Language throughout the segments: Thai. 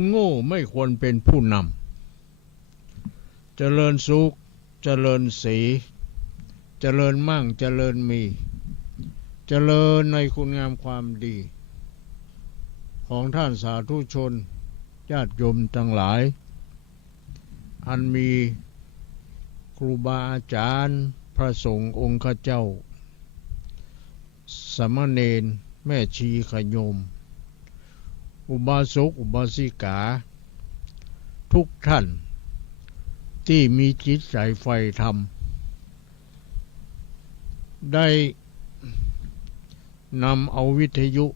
โง่ไม่ควรเป็นผู้นำเจริญสุขเจริญสีเจริญมั่งเจริญมีเจริญในคุณงามความดีของท่านสาธุชนญาติโยมทั้งหลายอันมีครูบาอาจารย์พระสงฆ์องค์ข้าเจ้าสามเณรแม่ชีขโยมอุบาสกอุบาสิกาทุกท่านที่มีจิตใจใฝ่ธรรมได้นำเอาวิทยุ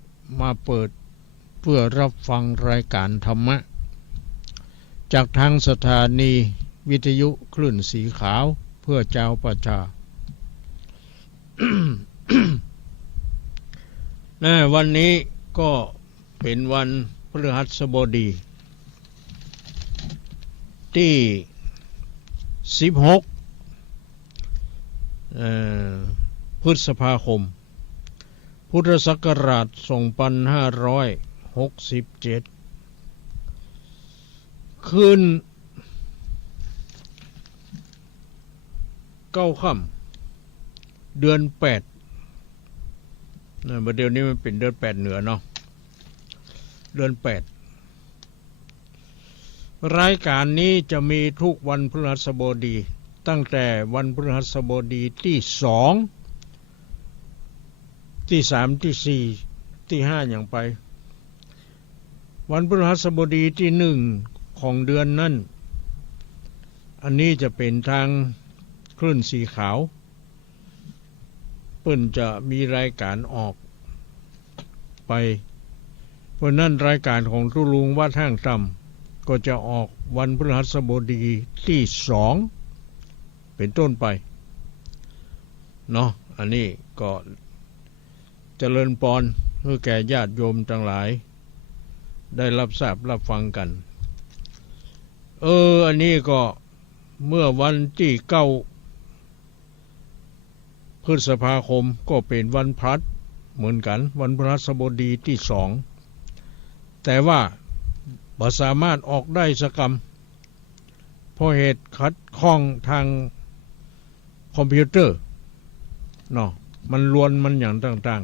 มาเปิดเพื่อรับฟังรายการธรรมะจากทางสถานีวิทยุคลื่นสีขาวเพื่อเจ้าประชา วันนี้ก็เป็นวันพฤหัสบดีที่16พฤษภาคมพุทธศักราช2567คืน9 ค่ำเดือน8ประเดี๋ยวนี้มันเป็นเดือน8เหนือเนาะเดือน8รายการนี้จะมีทุกวันพฤหัสบดีตั้งแต่วันพฤหัสบดีที่2ที่3ที่4ที่5อย่างไปวันพฤหัสบดีที่1ของเดือนนั้นอันนี้จะเป็นทางคลื่นสีขาวเปิ้นจะมีรายการออกไปเพราะนั้นรายการของทุลุงวัดห้างต่ำก็จะออกวันพฤหัสบดีที่2เป็นต้นไปเนาะอันนี้ก็เจริญพรเพื่อแก่ญาติโยมทั้งหลายได้รับทราบรับฟังกันอันนี้ก็เมื่อวันที่9พฤษภาคมก็เป็นวันพลัดเหมือนกันวันพฤหัสบดีที่2แต่ว่าบ่สามารถออกได้สักกรรมเพราะเหตุขัดข้องทางคอมพิวเตอร์เนาะมันลวนมันอย่างต่าง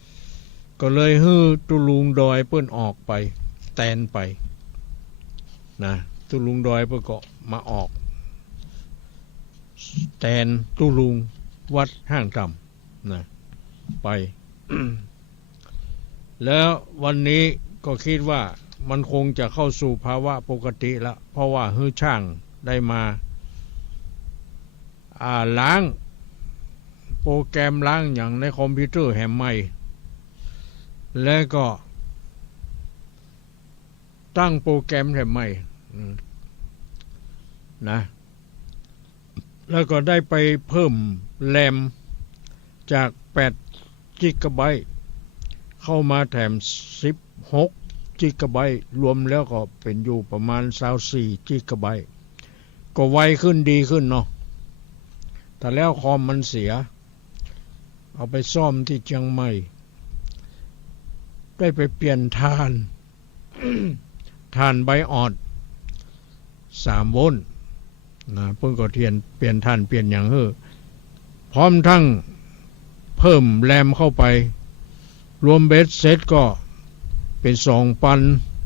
ๆก็เลยฮื้อตุลุงดอยเปิ้นออกไปแตนไปนะตุลุงดอยเปิ้นก็มาออกแตนตุลุงวัดห้างต่ำนะไป แล้ววันนี้ก็คิดว่ามันคงจะเข้าสู่ภาวะปกติแล้วเพราะว่าฮื้อช่างได้มาล้างโปรแกรมล้างอย่างในคอมพิวเตอร์แห่งใหม่และก็ตั้งโปรแกรมแห่งใหม่นะแล้วก็ได้ไปเพิ่มแรมจาก8 กิกะไบต์เข้ามาแถม16 กิกะไบต์รวมแล้วก็เป็นอยู่ประมาณ24 กิกะไบต์ก็ไวขึ้นดีขึ้นเนาะแต่แล้วคอมมันเสียเอาไปซ่อมที่เชียงใหม่ได้ไปเปลี่ยนถ่าน ถ่านไบออด3 โวลต์นะเพิ่งก็เปลี่ยนถ่านเปลี่ยนอย่างพร้อมทั้งเพิ่มแรมเข้าไปรวมเบสเซ็ตก็เป็น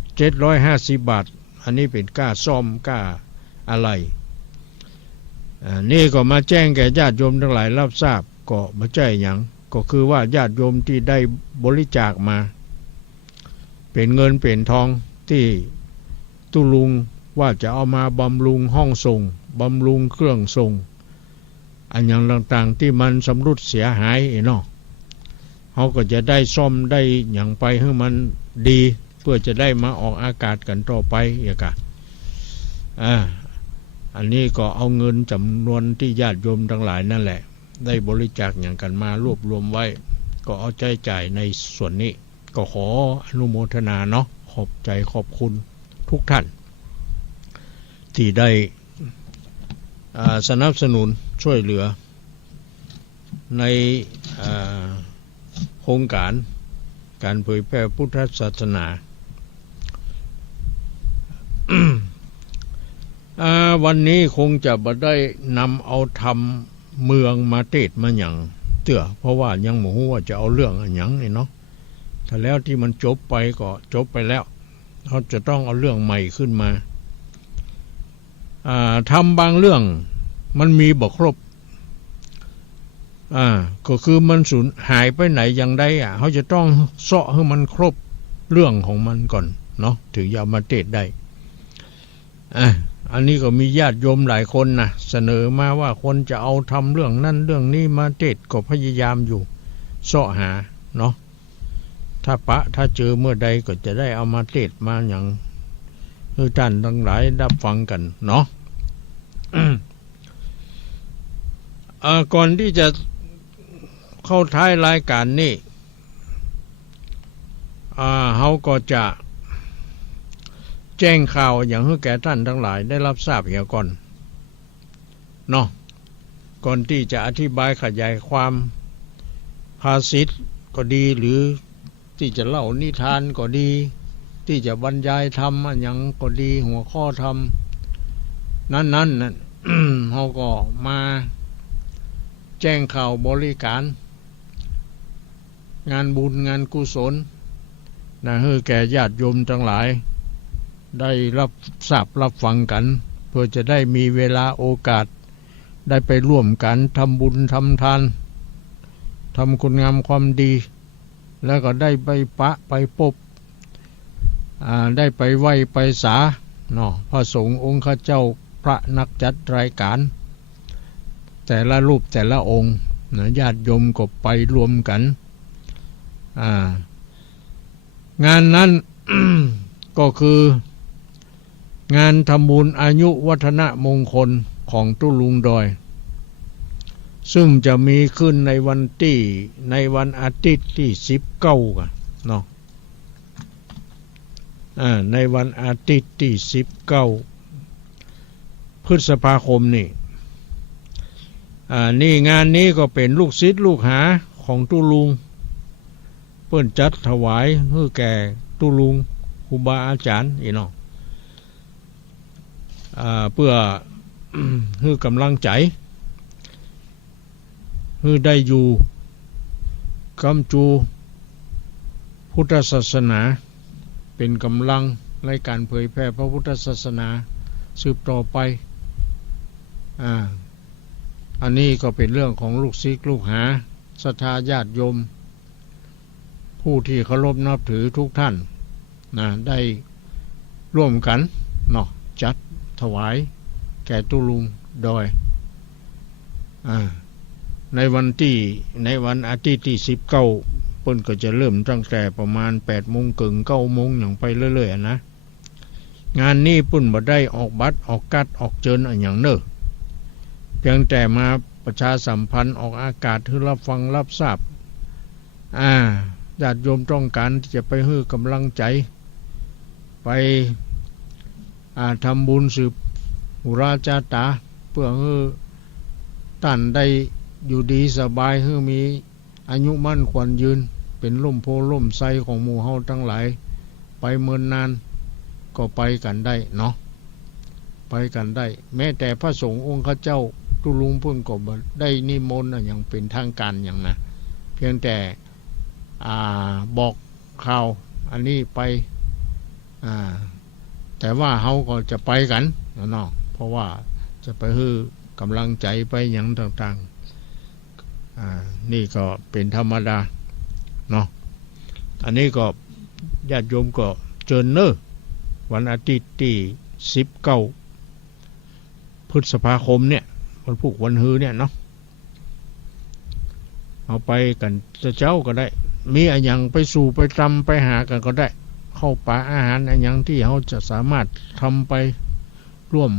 2,750 บาทอันนี้เป็นค่าซ่อมค่าอะไรนี่ก็มาแจ้งแก่ญาติโยมทั้งหลายรับทราบก็บ่ใช่หยังก็คือว่าญาติโยมที่ได้บริจาคมาเป็นเงินเป็นทองที่ตุลุงว่าจะเอามาบำรุงห้องส่งบำรุงเครื่องส่งอันอย่างต่างๆที่มันสำรุดเสียหายเนาะเขาก็จะได้ซ่อมได้อย่างไปให้มันดีเพื่อจะได้มาออกอากาศกันต่อไปอีกอันนี้ก็เอาเงินจำนวนที่ญาติโยมทั้งหลายนั่นแหละได้บริจาคอย่างกันมารวบรวมไว้ก็เอาใจจ่ายในส่วนนี้ก็ขออนุโมทนาเนาะขอบใจขอบคุณทุกท่านที่ได้สนับสนุนช่วยเหลือในโครงการเผยแพร่พุทธศาสนา วันนี้คงจะบ่ได้นำเอาธรรมเมืองมาเทศน์มาหยังเตื้อเพราะว่ายังบ่ฮู้ว่าจะเอาเรื่องอันหยังนี่เนาะถ้าแล้วที่มันจบไปก็จบไปแล้วเขาจะต้องเอาเรื่องใหม่ขึ้นมาทำบางเรื่องมันมีบ่ครบก็คือมันสูญหายไปไหนอย่างใดเขาจะต้องเสาะให้มันครบเรื่องของมันก่อนเนาะถึงจะมาเทศน์ได้อันนี้ก็มีญาติโยมหลายคนนะเสนอมาว่าคนจะเอาทำเรื่องนั้นเรื่องนี้มาเทศน์ก็พยายามอยู่เสาะหาเนาะถ้าเจอเมื่อใดก็จะได้เอามาเทศน์มาอย่างให้ท่านทั้งหลายได้ฟังกันเนาะ ก่อนที่จะเข้าท้ายรายการนี้เขาก็จะแจ้งข่าวอย่างให้แก่ท่านทั้งหลายได้รับทราบเหี่ยก่อนเนาะก่อนที่จะอธิบายขยายความภาษิตก็ดีหรือที่จะเล่านิทานก็ดีที่จะบรรยายธรรมอันหยังก็ดีหัวข้อธรรมนั้น เขาก็มาแจ้งข่าวบริการงานบุญงานกุศลให้แก่ญาติโยมทั้งหลายได้รับทราบรับฟังกันเพื่อจะได้มีเวลาโอกาสได้ไปร่วมกันทำบุญทำทานทำคุณงามความดีแล้วก็ได้ไปปะไปพบได้ไปไหว้ไปสาเนาะพระสงฆ์องค์ข้าเจ้าพระนักจัดรายการแต่ละรูปแต่ละองค์ญาติโยมก็ไปรวมกันงานนั้น ก็คืองานทำบุญอายุวัฒนมงคลของตุลุงดอยซึ่งจะมีขึ้นในวันอาทิตย์ที่19กันเนาะในวันอาทิตย์ที่19พฤษภาคมนี่งานนี้ก็เป็นลูกศิษย์ลูกหาของตุลุงเพิ่นจัดถวายให้แก่ตุลุงครูบาอาจารย์เนาะเพื่อ ให้กำลังใจให้ได้อยู่กำจูพุทธศาสนาเป็นกำลังในการเผยแพร่พระพุทธศาสนาสืบต่อไปอันนี้ก็เป็นเรื่องของลูกศิษย์ลูกหาศรัทธาญาติโยมผู้ที่เคารพนับถือทุกท่านได้ร่วมกันเนาะจัดถวายแก่ตุลุงดอยในวันอาทิตย์ที่19เพิ่นก็จะเริ่มตั้งแต่ประมาณ 8:30 น 9:00 นอย่างไปเรื่อยๆนะงานนี้เพิ่นบ่ได้ออกบัตรออกกัดออกเจิญอันหยังเน้อเพียงแต่มาประชาสัมพันธ์ออกอากาศให้รับฟังรับทราบญาติโยมต้องการที่จะไปให้กำลังใจไปทำบุญสืบหุราจาตาเพื่อให้ท่านได้อยู่ดีสบายให้มีอายุมั่นขวัญยืนเป็นร่มโพล่มไทรของหมู่เฮาทั้งหลายไปเมินนานก็ไปกันได้เนาะไปกันได้แม้แต่พระสงฆ์องค์ข้าเจ้าตุลุงเพิ่นก็บ่ได้นิมนต์อย่างเป็นทางการอย่างนะเพียงแต่บอกข่าวอันนี้ไปแต่ว่าเฮาก็จะไปกันเนาะเพราะว่าจะไปให้กำลังใจไปอย่างต่างๆนี่ก็เป็นธรรมดาเนาะอันนี้ก็ญาติโยมก็เชิญเนอะวันอาทิตย์ที่19พฤษภาคมเนี่ยวันพุธวันฮือเนี่ยเนาะเอาไปกันเจ้าก็ได้มีอะไรอย่างไปสู่ไปทำไปหากันก็ได้เข้าป่าอาหารอะไรอย่างที่เขาจะสามารถทำไปร่วม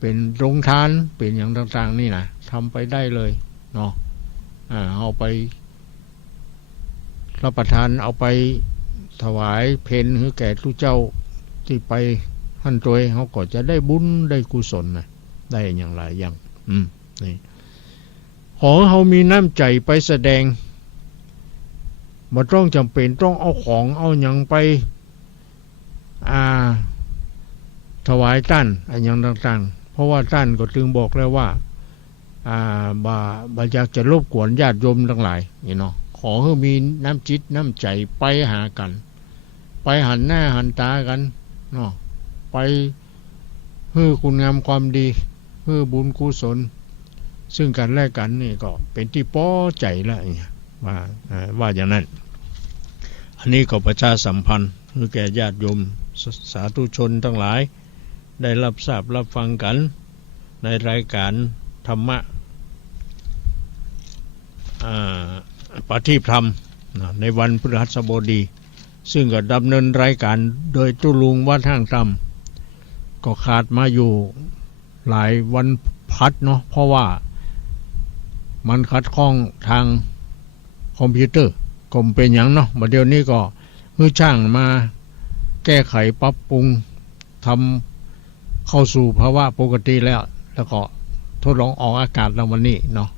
เป็นโรงทานเป็นอย่างต่างๆนี่นะทำไปได้เลยเนาะเอาไปรับประทานเอาไปถวายเพลให้แก่ทุกเจ้าที่ไปหั่นตัวเขาก็จะได้บุญได้กุศลนะได้อย่างหลายอย่างนี่ขอเขามีน้ำใจไปแสดงบ่ต้องจำเป็นต้องเอาของเอาหยังไป ถวายท่านอันอย่างต่างๆเพราะว่าท่านก็จึงบอกแล้วว่าบ่อยากจะรบกวนญาติโยมทั้งหลายนี่เนาะขอให้มีน้ำจิตน้ำใจไปหากันไปหันหน้าหันตากันเนาะไปให้คุณงามความดีให้บุญกุศลซึ่งกันและกันนี่ก็เป็นที่ป้อใจแล้วว่าอย่างนั้นอันนี้ก็ประชาสัมพันธ์ให้แก่ญาติโยมสาธุชนทั้งหลายได้รับทราบรับฟังกันในรายการธรรมะปฏิธรรมในวันพฤหัสบดีซึ่งก็ดำเนินรายการโดยตุลุงวัดห้างธรรมก็ขาดมาอยู่หลายวันพัดเนาะเพราะว่ามันขัดข้องทางคอมพิวเตอร์ก็เป็นอย่างเนาะบัดเดี๋ยวนี้ก็มือช่างมาแก้ไขปรับปรุงทำเข้าสู่ภาวะปกติแล้วก็ทดลองออกอากาศในวันนี้เนาะ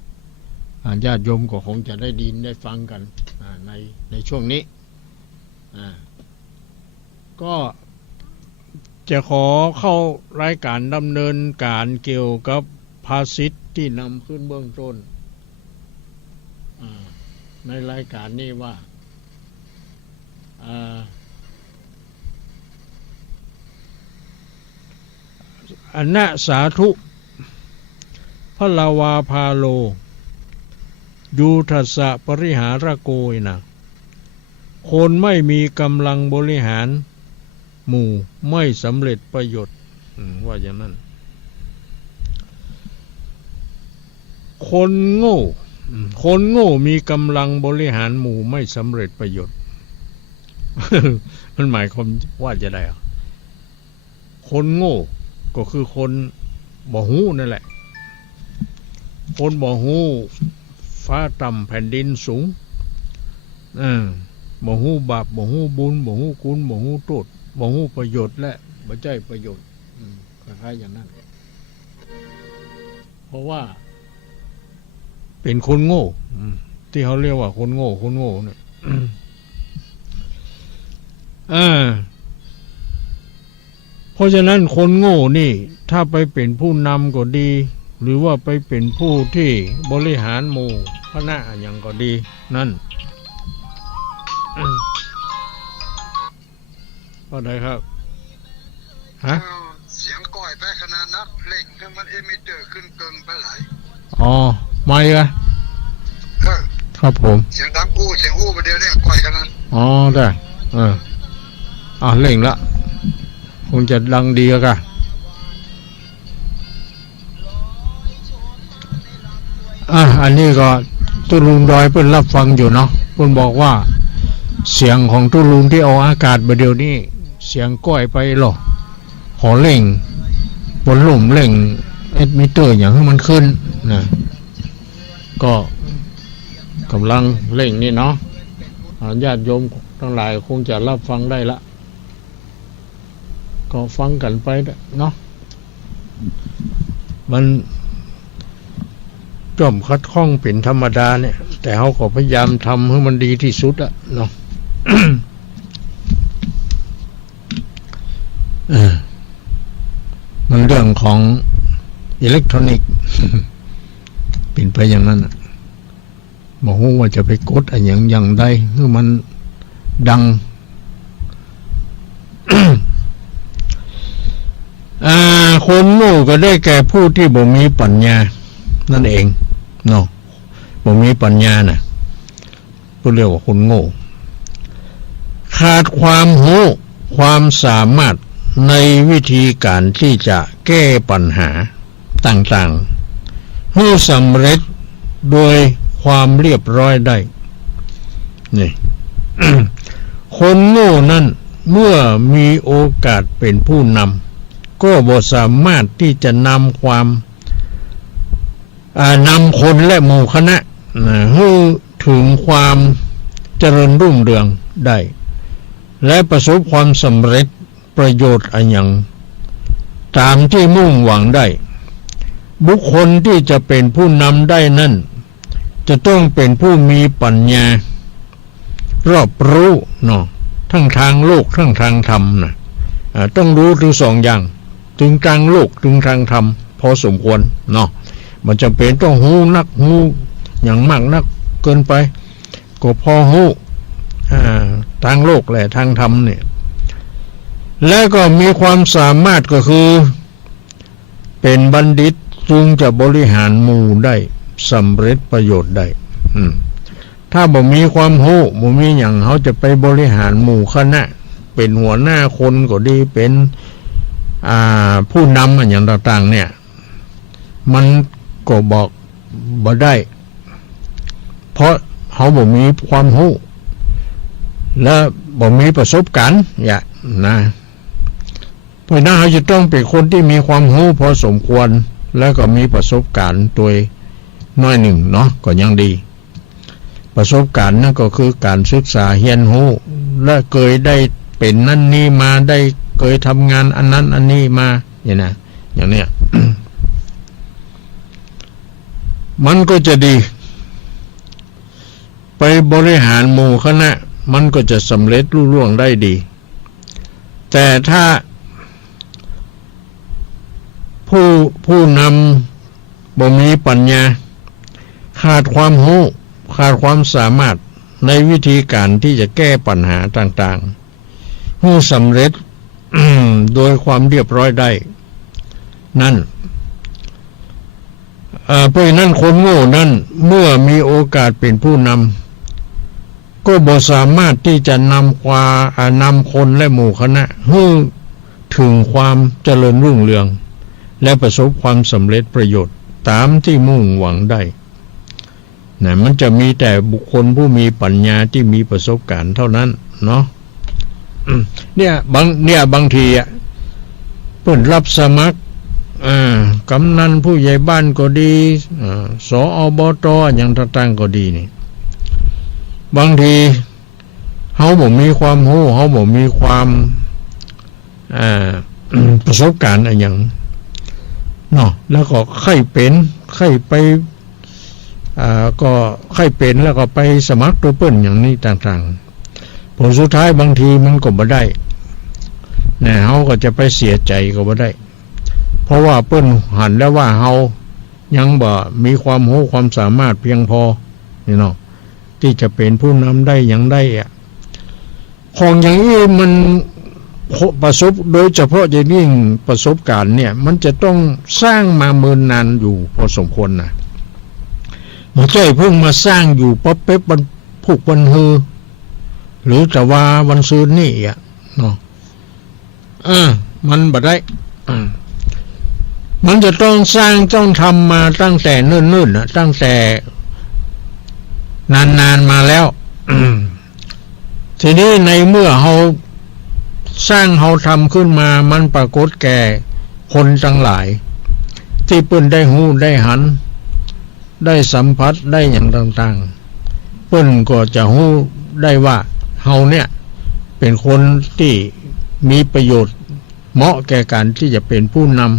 ญาติโยมก็คงจะได้ดินได้ฟังกันในช่วงนี้ก็จะขอเข้ารายการดำเนินการเกี่ยวกับภาษิตที่นำขึ้นเบื้องต้นในรายการนี้ว่าอนะสาธุพะลาวาพาโลยูทัสสะปริหารโกยนะคนไม่มีกำลังบริหารหมู่ไม่สำเร็จประโยชน์ว่าอย่างนั้นคนโง่มีกำลังบริหารหมู่ไม่สำเร็จประโยชน์ มันหมายความว่าจะได้คนโง่ก็คือคนบ่ฮู้นั่นแหละคนบ่ฮู้ฟ้าต่ำแผ่นดินสูงบ่ฮู้บาปบ่ฮู้บุญบ่ฮู้คุณบ่ฮู้โทษบ่ฮู้ประโยชน์และบ่ใช่ประโยชน์คล้ายๆอย่างนั้นเพราะว่าเป็นคนโง่ที่เขาเรียกว่าคนโง่เนี่ยเพราะฉะนั้นคนโง่นี่ถ้าไปเป็นผู้นำก็ดีหรือว่าไปเป็นผู้ที่บริหารหมู่คณะอย่างก็ดีนั่นว่าไงครับเสียงก้อยไปขนาดนักเล่งถ้ามันเอมิเตอร์ขึ้นเกินไปหลายไม่อะครับผมเสียงดังเสียงประเดี๋ยวนี้ก้อยขนาดได้เล่งละคงจะดังดีกันอันนี้ก็ตุลุงดอยเพิ่นรับฟังอยู่เนาะเพิ่นบอกว่าเสียงของตุลุงที่ออกอากาศประเดี๋ยวนี้เสียงก้อยไปหรอขอเล่งบนลุ่มเล่งเอมิเตอร์อย่างให้มันขึ้นนะก็กำลังเล่งนี่เนาะญาติโยมทั้งหลายคงจะรับฟังได้ละก็ฟังกันไปเนาะมันจอมคัดข้องเป็นธรรมดาเนี่ยแต่เขาก็พยายามทำให้มันดีที่สุดอะเนาะ มันเรื่องของอิเล็กทรอนิกส์ เป็นไปอย่างนั้นบอกว่าจะไปกดอะไรอย่างใดคือมันดัง คนโง่ก็ได้แก่ผู้ที่บ่มีปัญญานั่นเองเนาะบ่มีปัญญาน่ะก็เรียกว่าคนโง่ขาดความรู้ความสามารถในวิธีการที่จะแก้ปัญหาต่างๆให้สำเร็จโดยความเรียบร้อยได้นี่ คนโง่นั้นเมื่อมีโอกาสเป็นผู้นำก็บ่สามารถที่จะนำคนและหมู่คณะให้ถึงความเจริญรุ่งเรืองได้และประสบความสำเร็จประโยชน์อันยังตามที่มุ่งหวังได้บุคคลที่จะเป็นผู้นำได้นั้นจะต้องเป็นผู้มีปัญญารอบรู้เนาะทั้งทางโลกทั้งทางธรรมนะต้องรู้ทั้งสองอย่าง ถึงทางโลกถึงทางธรรมพอสมควรเนาะมันจำเป็นต้องหูนักหูอย่างมากนักเกินไปก็พอหูทางโลกและทางธรรมเนี่ยและก็มีความสามารถก็คือเป็นบัณฑิตจึงจะบริหารหมู่ได้สำเร็จประโยชน์ได้ถ้าบ่มีความรู้บ่มีอย่างเขาจะไปบริหารหมู่คณะเป็นหัวหน้าคนก็ดีเป็นผู้นำอย่างต่างๆเนี่ยมันก็บอกบ่ได้เพราะเขาบ่มีความรู้และบ่มีประสบการณ์นะเพราะนั้นเขาจะต้องเป็นคนที่มีความรู้พอสมควรแล้วก็มีประสบการณ์ตัวน้อยหนึ่งเนาะก็ยังดีประสบการณ์นั่นก็คือการศึกษาเรียนรู้และเคยได้เป็นนั่นนี่มาได้เคยทำงานอันนั้นอันนี้มาอย่างเนี้ย มันก็จะดีไปบริหารหมู่คณะมันก็จะสำเร็จรุ่ร่วงได้ดีแต่ถ้าผู้นำบ่มีปัญญาขาดความรู้ขาดความสามารถในวิธีการที่จะแก้ปัญหาต่างๆให้สำเร็จ โดยความเรียบร้อยได้นั่นเพราะนั้นคนโง่นั้นเมื่อมีโอกาสเป็นผู้นำก็บ่สามารถที่จะนำคนและหมู่คณะให้ถึงความเจริญรุ่งเรืองและประสบความสำเร็จประโยชน์ตามที่มุ่งหวังได้นะมันจะมีแต่บุคคลผู้มีปัญญาที่มีประสบการณ์เท่านั้นเนาะเนี่ยบางทีเพิ่นรับสมัครกำนันผู้ใหญ่บ้านก็ดีสอบตอย่างต่างๆก็ดีนี่บางทีเขาบ่มีความรู้เขาบ่มีความประสบการณ์อะไรอย่างเนาะแล้วก็ใครไปก็ใครเป็นแล้วก็ไปสมัครตัวเปิ้นอย่างนี้ต่างๆผลสุดท้ายบางทีมันก็บ่ได้เนี่ยเขาก็จะไปเสียใจก็บ่ได้เพราะว่าเปิ้นหันแล้วว่าเขายังบ่มีความรู้ความสามารถเพียงพอนี่เนาะที่จะเป็นผู้นำได้อย่างได้ของอย่างนี้มันประสบโดยเฉพาะอย่างยิ่งประสบการณ์เนี่ยมันจะต้องสร้างมาเมินนานอยู่พอสมควรนะไม่ใช่เพิ่งมาสร้างอยู่ป๊อปเป๊บวันพุกวันฮือหรือแต่ว่าวันซืนนี่เนาะมันบ่ได้มันจะต้องสร้างต้องทำมาตั้งแต่เนิ่นๆตั้งแต่นานๆมาแล้ว ทีนี้ในเมื่อเราสร้างเราทำขึ้นมามันปรากฏแก่คนทั้งหลายที่เปิ้นได้หูได้หันได้สัมผัสได้อย่างต่างๆเปิ้นก็จะหูได้ว่าเฮาเนี่ยเป็นคนที่มีประโยชน์เหมาะแก่การที่จะเป็นผู้นำ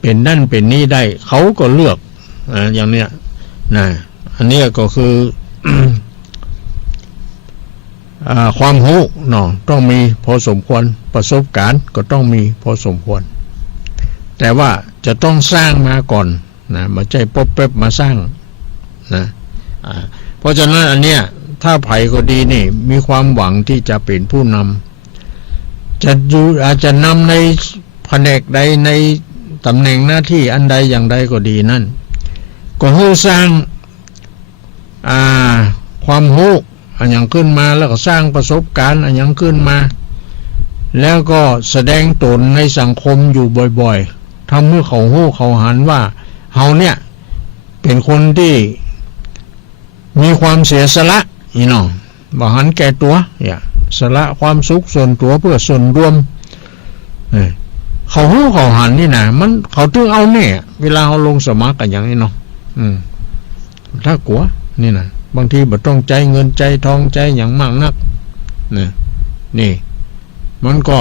เป็นนั่นเป็นนี่ได้เขาก็เลือกอย่างเนี้ยนะอันนี้ก็คือ ความรู้เนาะต้องมีพอสมควรประสบการณ์ก็ต้องมีพอสมควรแต่ว่าจะต้องสร้างมาก่อนนะไม่ใช่ป๊อบแป๊บมาสร้างนะเพราะฉะนั้นอันเนี้ยถ้าไผก็ดีนี่มีความหวังที่จะเป็นผู้นำจะอยู่อาจจะนำในแผนกใดในตำแหน่งหน้าที่อันใดอย่างใดก็ดีนั่นก็ให้สร้างความรู้อันอย่างขึ้นมาแล้วก็สร้างประสบการณ์อันอย่างขึ้นมาแล้วก็แสดงตนในสังคมอยู่บ่อยๆทำเมื่อเขาหู้เขาหันว่าเฮาเนี่ยเป็นคนที่มีความเสียสละเนาะบ่หันแก่ตัวสละความสุขส่วนตัวเพื่อส่วนรวมเขาหู้เขาหันนี่นะมันเขาถึงเอาเนี่ยเวลาเขาลงสมัครกันอย่างนี้เนาะถ้ากลัวนี่นะบางทีบ่ต้องใจเงินใจทองใจอย่างมากนักนี่มันก็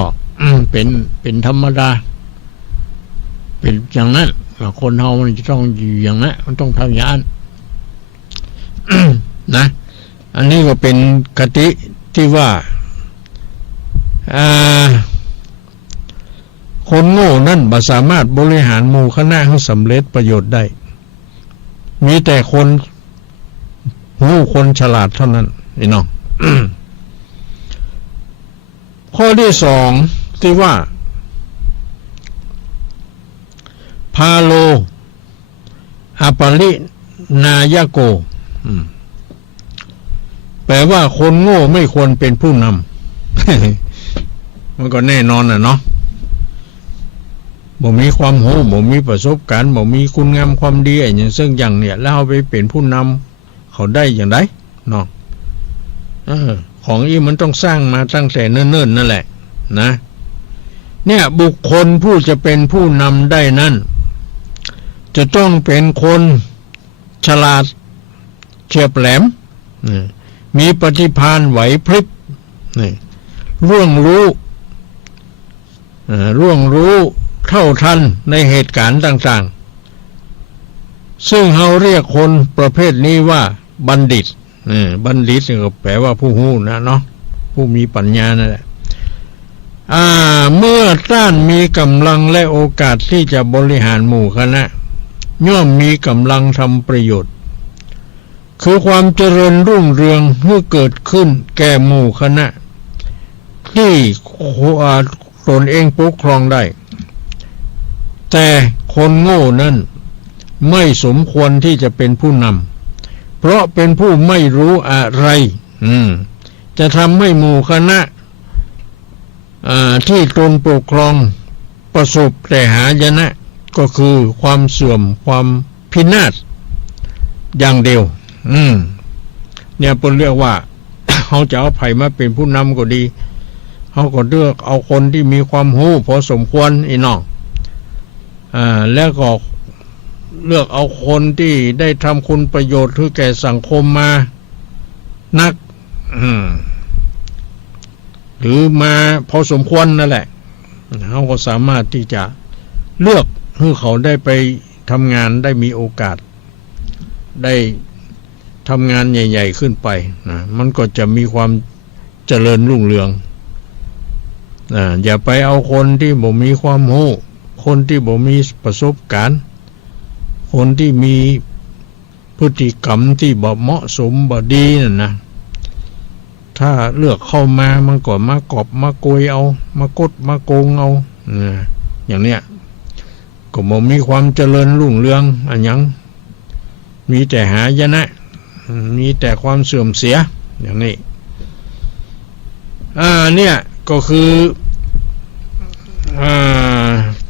เป็นธรรมดาเป็นอย่างนั้นคนเฮามันจะต้องอยู่อย่างนั้นมันต้องทำอย่างนั้น นะอันนี้ก็เป็นคติที่ว่า คนโง่นั่นบ่สามารถบริหารหมู่คณะให้สำเร็จประโยชน์ได้มีแต่คนหูคนฉลาดเท่านั้นนี่น้อง ข้อที่สองที่ว่าพาโลอาปรินายโกแปลว่าคนโง่ไม่ควรเป็นผู้นำ มันก็แน่นอนเนาะบ่มีความรู้บ่มีประสบการณ์บ่มีคุณงามความดีอย่างซึ่งอย่างเนี่ยแล้วเอาไปเป็นผู้นำเขาได้อย่างไรเนาะของอีมันต้องสร้างมาตั้งแต่เนิ่นๆนั่นแหละนะเนี่ยบุคคลผู้จะเป็นผู้นำได้นั้นจะต้องเป็นคนฉลาดเฉียบแหลมมีปฏิภาณไหวพริบร่วงรู้เท่าทันในเหตุการณ์ต่างๆซึ่งเราเรียกคนประเภทนี้ว่าบัณฑิตบัณฑิตก็แปลว่าผู้รู้นะเนาะผู้มีปัญญานั่นแหละเมื่อท่านมีกำลังและโอกาสที่จะบริหารหมู่คณะย่อมมีกำลังทำประโยชน์คือความเจริญรุ่งเรืองเมื่อเกิดขึ้นแก่หมู่คณะที่ตนเองปกครองได้แต่คนโง่นั้นไม่สมควรที่จะเป็นผู้นำเพราะเป็นผู้ไม่รู้อะไรจะทำให้หมู่คณะที่ตนปกครองประสบแต่หายนะก็คือความเสื่อมความพินาศอย่างเดียวเนี่ยเป็นเรียกว่า เขาจะเอาไผ่มาเป็นผู้นำก็ดีเขาก็เลือกเอาคนที่มีความรู้พอสมควรอีน้องแล้วก็เลือกเอาคนที่ได้ทำคุณประโยชน์ให้แก่สังคมมานักหรือมาพอสมควรนั่นแหละเขาก็สามารถที่จะเลือกให้เขาได้ไปทำงานได้มีโอกาสได้ทำงานใหญ่ๆขึ้นไปนะมันก็จะมีความเจริญรุ่งเรืองอย่าไปเอาคนที่บ่มีความรู้คนที่บ่มีประสบการณ์คนที่มีพฤติกรรมที่บ่เหมาะสมบ่ดีนั่นนะถ้าเลือกเข้ามามันก็มากอบมาโกยเอามากดมาโกงเอาอย่างเนี้ยก็บ่มีความเจริญรุ่งเรืองอันยังมีแต่หายนะมีแต่ความเสื่อมเสียอย่างนี้เนี่ยก็คือ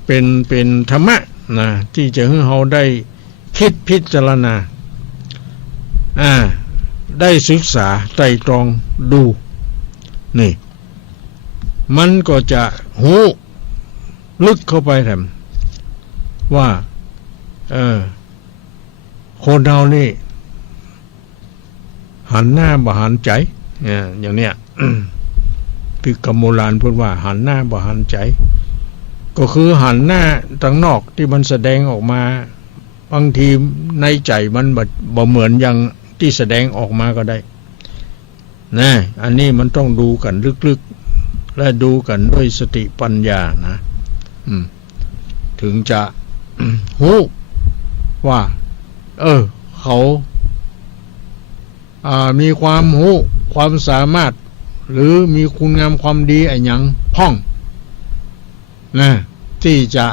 เป็นธรรมะนะที่จะให้เราได้คิดพิจารณาได้ศึกษาไตร่ตรองดูนี่มันก็จะหูลึกเข้าไปแถมว่าคนเรานี่หันหน้าบ่หันใจอย่างเนี้ย คือกรรมโบราณพูดว่าหันหน้าบ่หันใจก็คือหันหน้าทางนอกที่มันแสดงออกมาบางทีในใจมันบ่เหมือนอย่างที่แสดงออกมาก็ได้นะอันนี้มันต้องดูกันลึกๆและดูกันด้วยสติปัญญานะถึงจะรู้ว่าเขามีความรู้ความสามารถหรือมีคุณงามความดีอะไรอย่างพ่องนะที่จะ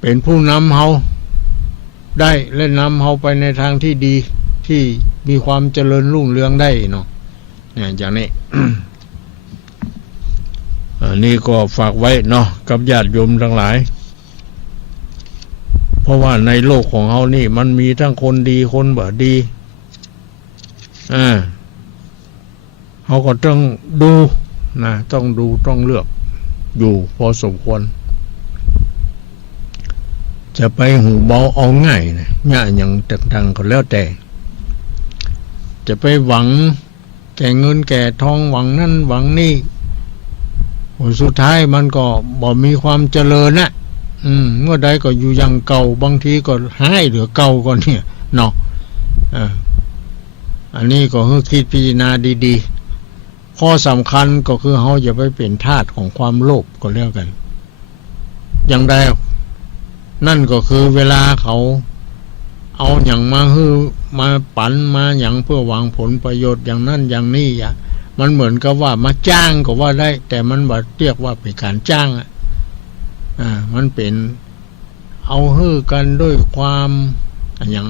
เป็นผู้นำเขาได้และนำเขาไปในทางที่ดีที่มีความเจริญรุ่งเรืองได้เนาะเนี่ยอย่างนี้ นี่ก็ฝากไว้เนาะกับญาติโยมทั้งหลายเพราะว่าในโลกของเขานี่มันมีทั้งคนดีคนบ่ดีเขาก็ต้องดูนะต้องดูต้องเลือกอยู่พอสมควรจะไปหูเบาเอาง่ายนะง่ายอย่างต่างๆก็แล้วแต่จะไปหวังแก่เงินแก่ทองหวังนั่นหวังนี่สุดท้ายมันก็บ่มีความเจริญนะเมื่อใดก็อยู่อย่างเก่าบางทีก็หายเหลือเก่าก่อนเนี่ยเนาะอันนี้ก็คือคิดพิจารณาดีๆข้อสำคัญก็คือเราอย่าไปเป็นทาสของความโลภก็แล้วกัน อย่างใดนั่นก็คือเวลาเขาเอาอย่างมาฮือมาปั่นมาอย่างเพื่อหวังผลประโยชน์อย่างนั้นอย่างนี้อ่ะมันเหมือนกับว่ามาจ้างก็ว่าได้แต่มันบ่เรียกว่าเป็นการจ้างมันเป็นเอาฮือกันด้วยความอย่าง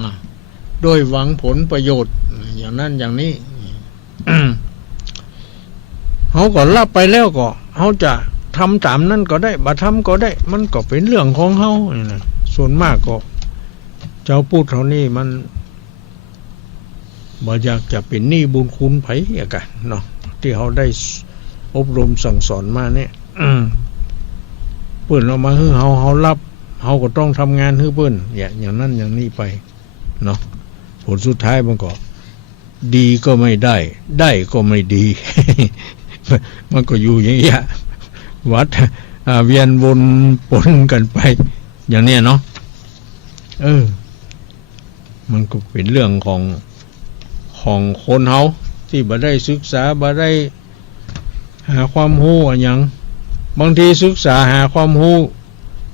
ด้วยหวังผลประโยชน์อย่างนั้นอย่างนี้ เขาก็รับไปแล้วก็เขาจะทำตามนั้นก็ได้บ่ทำก็ได้มันก็เป็นเรื่องของเขาส่วนมากก็เจ้าพูดเท่านี้มันบ่อยากจะเป็นหนี้บุญคุณไผอย่างกันเนาะที่เขาได้อบรมสั่งสอนมาเนี่ยเปิ้นเอามาให้เขารับเขาก็ต้องทำงานให้เปิ้นอย่างนั้นอย่างนี้ไปเนาะผลสุดท้ายมันก็ดีก็ไม่ได้ได้ก็ไม่ดี มันก็อยู่อย่างเงี้ยวัดเวียนวนปนกันไปอย่างเนี้ยเนาะมันก็เป็นเรื่องของคนเฮาที่บ่ได้ศึกษาบ่ได้หาความรู้อย่างบางทีศึกษาหาความรู้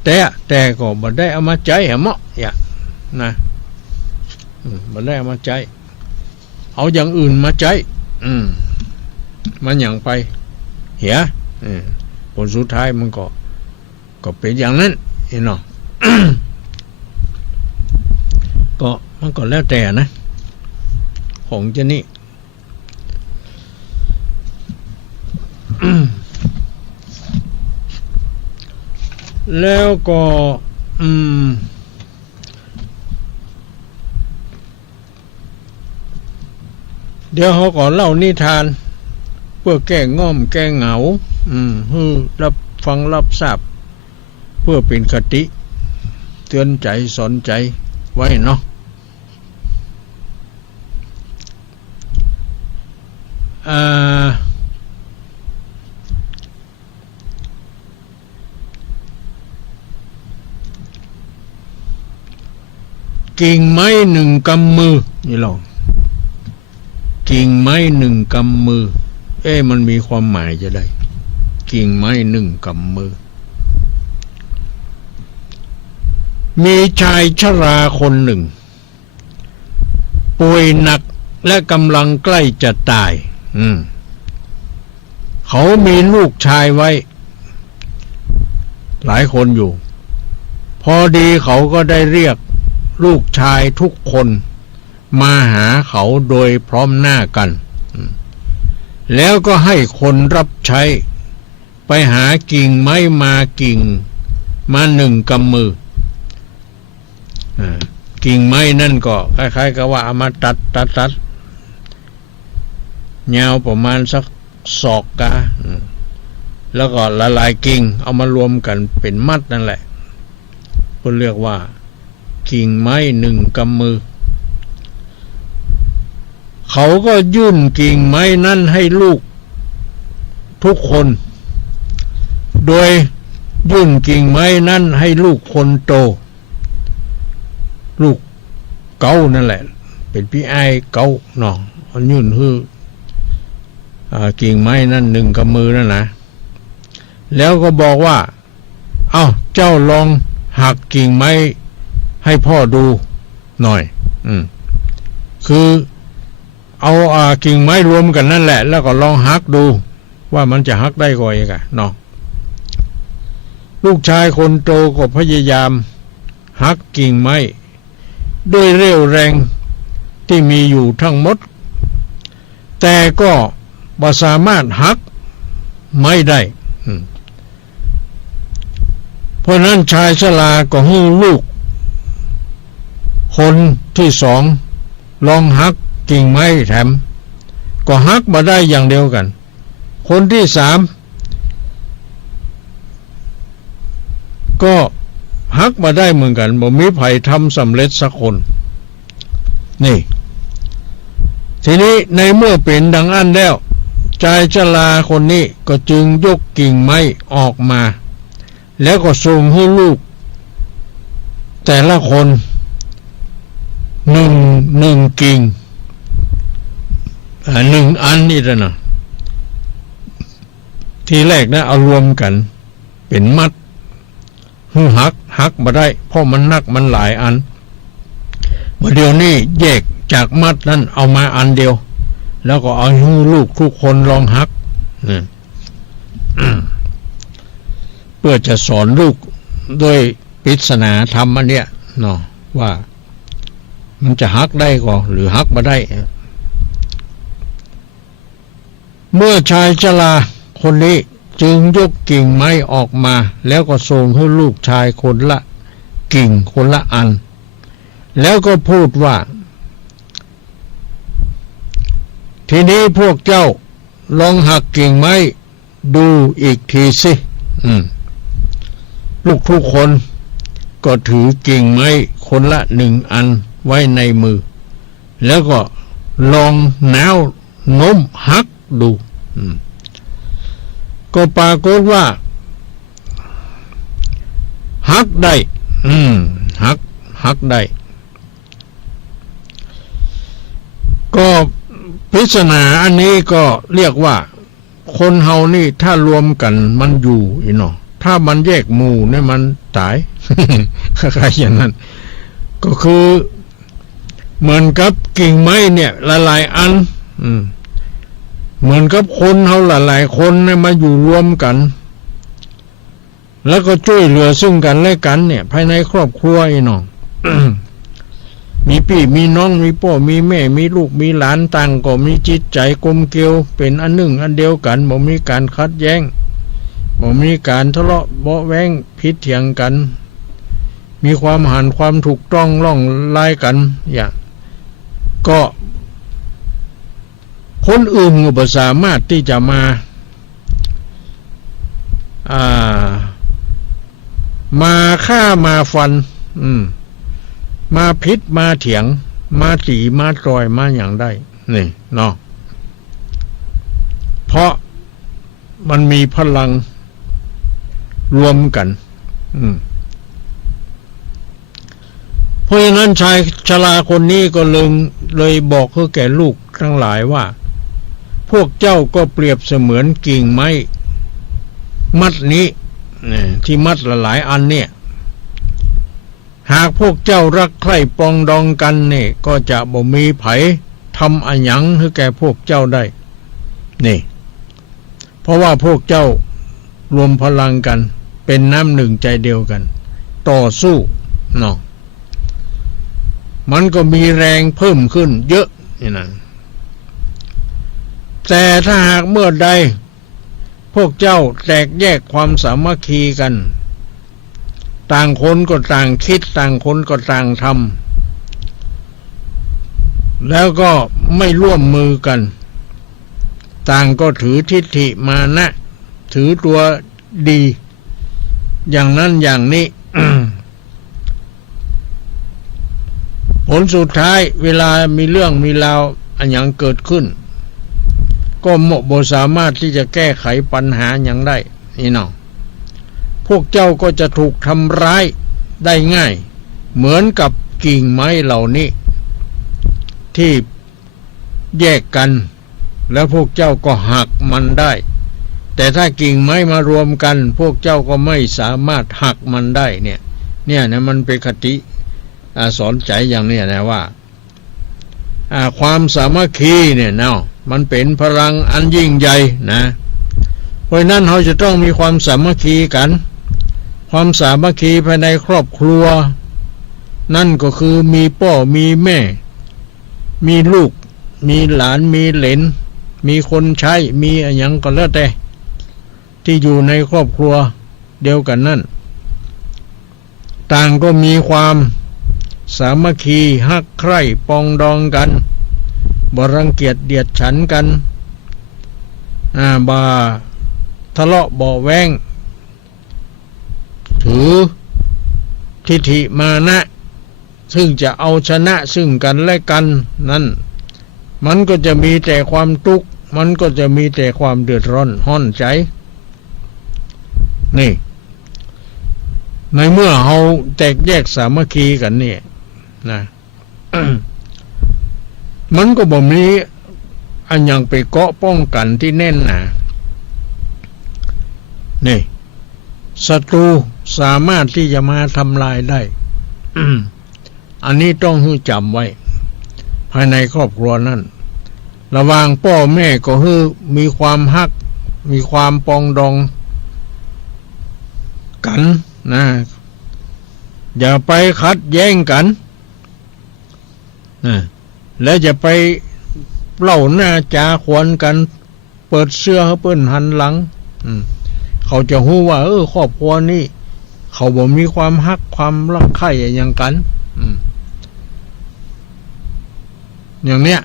แต่ก็บ่ได้เอามาใจให้เหมาะนะบ่ได้เอามาใจเอาอย่างอื่นมาใจมันอย่างไปเหี้ยผลสุดท้ายมันก็เป็นอย่างนั้นเนาะ ก็มันก็แล้วแต่นะของเจนี่ แล้วก็เดี๋ยวเขาก็เล่านิทานเพื่อแก้ง่อมแก้เหงาให้รับฟังรับทราบเพื่อเป็นคติเตือนใจสอนใจไว้เนาะกิ่งไม้หนึ่งกำมือนี่ลองกิ่งไม้หนึ่งกำมือมันมีความหมายจะได้กิ่งไม้หนึ่งกำมือมีชายชราคนหนึ่งป่วยหนักและกำลังใกล้จะตายเขามีลูกชายไว้หลายคนอยู่พอดีเขาก็ได้เรียกลูกชายทุกคนมาหาเขาโดยพร้อมหน้ากันแล้วก็ให้คนรับใช้ไปหากิ่งไม้มาหนึ่งกำมือกิ่งไม้นั่นก็คล้ายๆกับว่าเอามาตัดยาวประมาณสักศอกกะแล้วก็ละลายกิ่งเอามารวมกันเป็นมัดนั่นแหละเพิ่นเรียกว่ากิ่งไม้หนึ่งกำมือเขาก็ยื่นกิ่งไม้นั้นให้ลูกทุกคนโดยยื่นกิ่งไม้นั้นให้ลูกคนโตลูกเก่านั่นแหละเป็นพี่ไอ้เก่าเนาะมันยื่นฮือกิ่งไม้นั้นหนึ่งกำมือนั่นนะแล้วก็บอกว่าเจ้าลองหักกิ่งไม้ให้พ่อดูหน่อยคือเอากิ่งไม้รวมกันนั่นแหละแล้วก็ลองหักดูว่ามันจะหักได้ก่อนกันเนาะลูกชายคนโตก็พยายามหักกิ่งไม้ด้วยเรี่ยวแรงที่มีอยู่ทั้งหมดแต่ก็บ่สามารถหักไม่ได้เพราะนั้นชายชราก็ให้ลูกคนที่สองลองหักกิ่งไม้แถมก็หักมาได้อย่างเดียวกันคนที่สามก็หักมาได้เหมือนกันบ่มีไผทำสำเร็จสักคนนี่ทีนี้ในเมื่อเป็นดังนั้นแล้วชายชราคนนี้ก็จึงยกกิ่งไม้ออกมาแล้วก็ส่งให้ลูกแต่ละคนหนึ่งกิ่งหนึ่งอันนี่นะทีแรกนะเอารวมกันเป็นมัด หักบ่ได้เพราะมันนักมันหลายอันเดี๋ยวนี้แยกจากมัดนั้นเอามาอันเดียวแล้วก็เอาให้ลูกทุกคนลองหักเพื่อจะสอนลูกด้วยปริศนาธรรมอันเนี้ยเนาะว่ามันจะหักได้ก็หรือหักบ่ได้เมื่อชายชราคนนี้จึงยกกิ่งไม้ออกมาแล้วก็ส่งให้ลูกชายคนละกิ่งคนละอันแล้วก็พูดว่าทีนี้พวกเจ้าลองหักกิ่งไม้ดูอีกทีสิลูกทุกคนก็ถือกิ่งไม้คนละ1 อันไว้ในมือแล้วก็ลองแนวโน้มหักดูก็ปรากฏว่าหักได้หักได้ก็ปริศนาอันนี้ก็เรียกว่าคนเฮานี่ถ้ารวมกันมันอยู่อีเนาะถ้ามันแยกหมู่เนี่ยมันตาย คล้ายๆอย่างนั้นก็คือเหมือนกับกิ่งไม้เนี่ยหลายๆอันเหมือนกับคนเฮาหลายๆคนเนี่ยมาอยู่รวมกันแล้วก็ช่วยเหลือซึ่งกันและกันเนี่ยภายในครอบครัวอีเนาะ มีพี่มีน้องมีพ่อมีแม่มีลูกมีหลานต่างก็มีจิตใจกลมเกลียวเป็นอันหนึ่งอันเดียวกันบ่มีการขัดแย้งบ่มีการทะเลาะเบาะแว้งผิดเถียงกันมีความหันความถูกต้องล่องลายกันอย่างก็คนอื่นก็บ่สามารถที่จะมาฆ่ามาฟันมาพิษมาเถียงมาตีมาตรอยมาอย่างได้นี่เนาะเพราะมันมีพลังรวมกันเพราะฉะนั้นชายชราคนนี้ก็เลยบอกให้แก่ลูกทั้งหลายว่าพวกเจ้าก็เปรียบเสมือนกิ่งไม้มัดนี้ที่มัดหลายอันเนี่ยหากพวกเจ้ารักใคร่ปองดองกันนี่ก็จะบ่มีไผทำอันหยังให้แก่พวกเจ้าได้นี่เพราะว่าพวกเจ้ารวมพลังกันเป็นน้ำหนึ่งใจเดียวกันต่อสู้เนาะมันก็มีแรงเพิ่มขึ้นเยอะนี่นะแต่ถ้าหากเมื่อใดพวกเจ้าแตกแยกความสามัคคีกันต่างคนก็ต่างคิดต่างคนก็ต่างทำแล้วก็ไม่ร่วมมือกันต่างก็ถือทิฏฐิมานะถือตัวดีอย่างนั้นอย่างนี้ ผลสุดท้ายเวลามีเรื่องมีราวอันอย่างเกิดขึ้นก็บ่สามารถที่จะแก้ไขปัญหาอย่างได้นี่เนาะพวกเจ้าก็จะถูกทำร้ายได้ง่ายเหมือนกับกิ่งไม้เหล่านี้ที่แยกกันแล้วพวกเจ้าก็หักมันได้แต่ถ้ากิ่งไม้มารวมกันพวกเจ้าก็ไม่สามารถหักมันได้เนี่ยนะมันเป็นคติสอนใจอย่างนี้นะว่าความสามัคคีเนี่ยเนาะมันเป็นพลังอันยิ่งใหญ่นะเพราะนั้นเราจะต้องมีความสามัคคีกันความสามัคคีภายในครอบครัวนั่นก็คือมีพ่อมีแม่มีลูกมีหลานมีเหลนมีคนใช้มีอะไรอย่างก็แล้วแต่ที่อยู่ในครอบครัวเดียวกันนั่นต่างก็มีความสามัคคีฮักใคร่ปองดองกันบ่รังเกียจเดียดฉันกันบ่ทะเลาะเบาะแว้งถือทิฏฐิมานะซึ่งจะเอาชนะซึ่งกันและกันนั้นมันก็จะมีแต่ความทุกข์มันก็จะมีแต่ความเดือดร้อนห้อนใจนี่ในเมื่อเราแตกแยกสามัคคีกันเนี่ยนะ มันก็บ่มีอันยังไปเกาะป้องกันที่แน่นหนานี่ศัตรู สามารถที่จะมาทำลายได้ อันนี้ต้องให้จำไว้ ภายในครอบครัวนั้นระหว่างพ่อแม่ก็คือมีความฮักมีความปองดองกันนะอย่าไปขัดแย้งกันนะและอย่าไปเล่าหน้าจาขวนกันเปิดเสื้อให้เปิ้นหันหลังเขาจะรู้ว่าครอบครัวนี้เขาบ่มีความฮักความรักใคร่อย่างกันอย่างเนี้ย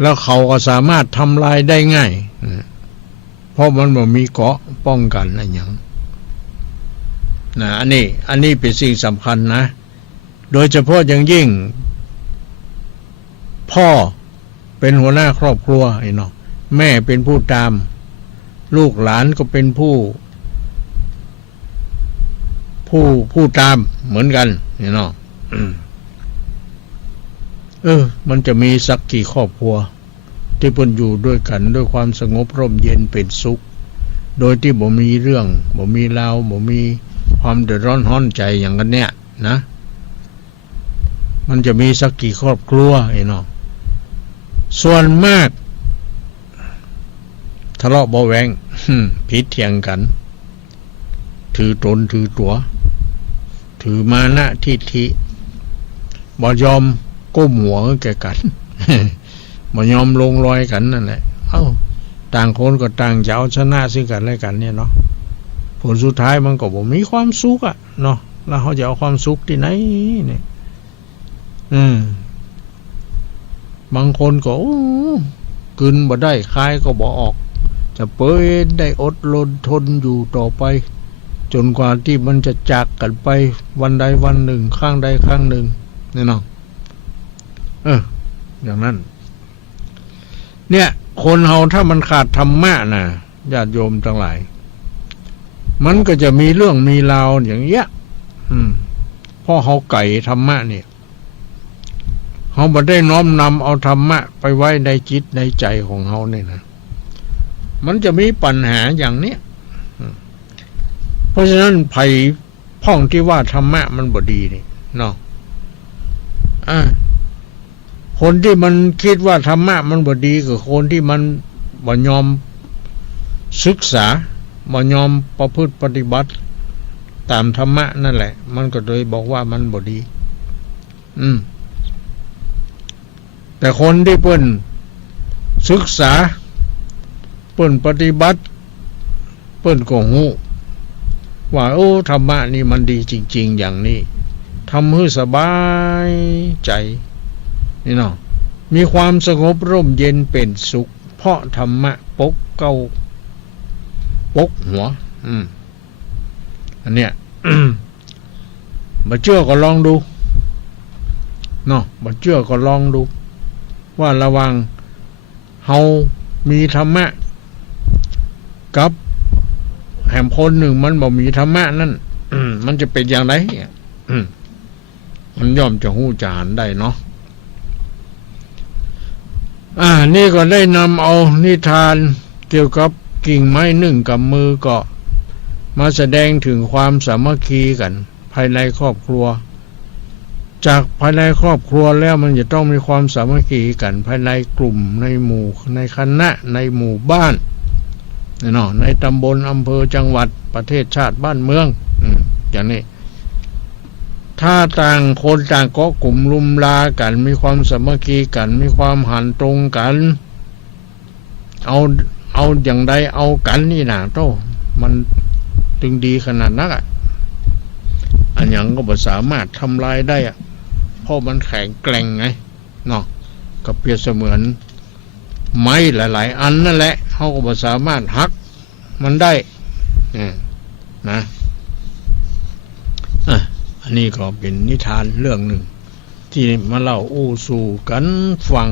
แล้วเขาก็สามารถทำลายได้ง่ายเพราะมันบ่มีเกราะป้องกันอะไรอย่างนะอันนี้เป็นสิ่งสำคัญนะโดยเฉพาะอย่างยิ่งพ่อเป็นหัวหน้าครอบครัวไอ้เนาะแม่เป็นผู้ตามลูกหลานก็เป็นผู้ตามเหมือนกันไอ้เนาะมันจะมีสักกี่ครอบครัวที่เพิ่นอยู่ด้วยกันด้วยความสงบร่มเย็นเป็นสุขโดยที่บ่มีเรื่องบ่มีราวบ่มีความเดือดร้อนห้อนใจอย่างกันเนี่ยนะมันจะมีสักกี่ครอบครัวไอ้เนาะส่วนมากทะเลาะเบาแวงผิดเถียงกันถือตนถือตัวถือมานะทิฐิบ่ยอมก้มหัวแก่กัน บ่ยอมลงรอยกันนั่นแหละต่างคนก็ต่างจะเอาชนะซึ่งกันและกันเนี่ยเนาะผลสุดท้ายมันก็บ่มีความสุขอ่ะเนาะแล้วเขาจะเอาความสุขที่ไหนเนี่ยบางคนก็กินบ่ได้คายก็บ่ออกจะเปิดได้อดรนทนอยู่ต่อไปจนกว่าที่มันจะจากกันไปวันใดวันหนึ่งข้างใดข้างหนึ่งนี่เนาะอย่างนั้นเนี่ยคนเฮาถ้ามันขาดธรรมะนะญาติโยมทั้งหลายมันก็จะมีเรื่องมีราวอย่างเงี้ยเพราะเฮาไก่ธรรมะเนี่ยเฮาบ่ได้น้อมนำเอาธรรมะไปไว้ในจิตในใจของเฮาเนี่ยนะมันจะมีปัญหาอย่างเนี้ยเพราะฉะนั้นภัยพ้องที่ว่าธรรมะมันบ่ดีนี่เนาะคนที่มันคิดว่าธรรมะมันบ่ดีก็คนที่มันบ่ยอมศึกษาบ่ยอมประพฤติปฏิบัติตามธรรมะนั่นแหละมันก็เลยบอกว่ามันบ่ดีแต่คนที่เพิ่นศึกษาเพิ่นปฏิบัติเพิ่นก็รู้ว่าธรรมะนี่มันดีจริงๆอย่างนี้ทำให้สบายใจนี่เนาะมีความสงบร่มเย็นเป็นสุขเพราะธรรมะปกเก้าปกหัวอันเนี้ย บ่เชื่อก็ลองดูเนาะบ่เชื่อก็ลองดูว่าระหว่างเฮามีธรรมะกับแห่งคนหนึ่งมันบ่มีธรรมะนั่น มันจะเป็นอย่างไร มันย่อมจะหู้จานได้เนาะนี่ก็ได้นำเอานิทานเกี่ยวกับกิ่งไม้หนึ่งกับมือก็มาแสดงถึงความสามัคคีกันภายในครอบครัวจากภายในครอบครัวแล้วมันจะต้องมีความสามัคคีกันภายในกลุ่มในหมู่ในคณะในหมู่บ้านเนาะในตำบลอำเภอจังหวัดประเทศชาติบ้านเมืองอย่างนี้ถ้าต่างคนต่างก็กลุ่มลุมลากันมีความสามัคคีกันมีความหันตรงกันเอาอย่างใดเอากันนี่นะโตมันถึงดีขนาดนั้นอันยังก็บ่สามารถทำลายได้เพราะมันแข็งแกร่งไงเนาะก็เปรียบเสมือนไม้หลายๆอันนั่นแหละเขาก็บ่สามารถหักมันได้นะอันนี้ก็เป็นนิทานเรื่องหนึ่งที่มาเล่าสู่กันฟัง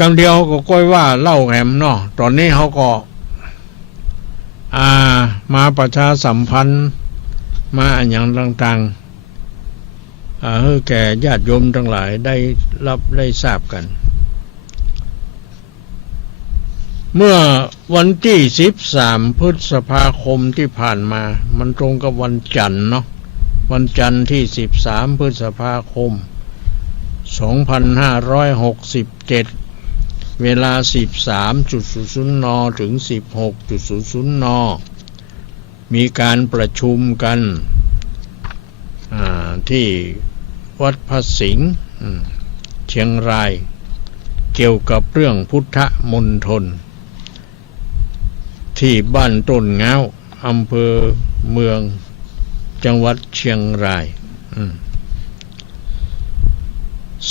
คำเดียวก็ก้อยว่าเล่าแหมเนาะตอนนี้เขาก็มาประชาสัมพันธ์มาอย่างต่างๆให้แก่ญาติโยมทั้งหลายได้รับได้ทราบกัน เมื่อวันที่13พฤษภาคมที่ผ่านมามันตรงกับวันจันทร์เนาะวันจันทร์ที่13พฤษภาคม2567เวลา 13.00 นถึง 16.00 นมีการประชุมกันที่วัดพระสิงห์เชียงรายเกี่ยวกับเรื่องพุทธมณฑลที่บ้านต้นเงาอำเภอเมืองจังหวัดเชียงราย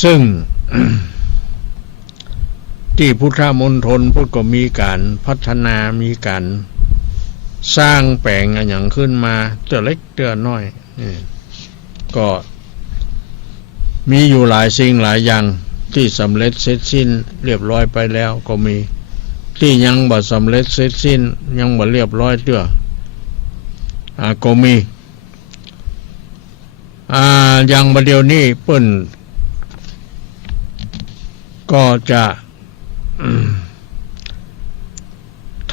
ซึ่ง ที่พุทธมณฑลพุทธก็มีการพัฒนามีการสร้างแปลงอย่างขึ้นมาเตื้อเล็กเตื้อน้อยก็มีอยู่หลายสิ่งหลายอย่างที่สำเร็จเสร็จสิ้นเรียบร้อยไปแล้วก็มีที่ยังบ่สำเร็จเสร็จสิ้นยังบ่เรียบร้อยเตื้อก็มีอย่างบัดเดี๋ยวนี้เปิ้นก็จะ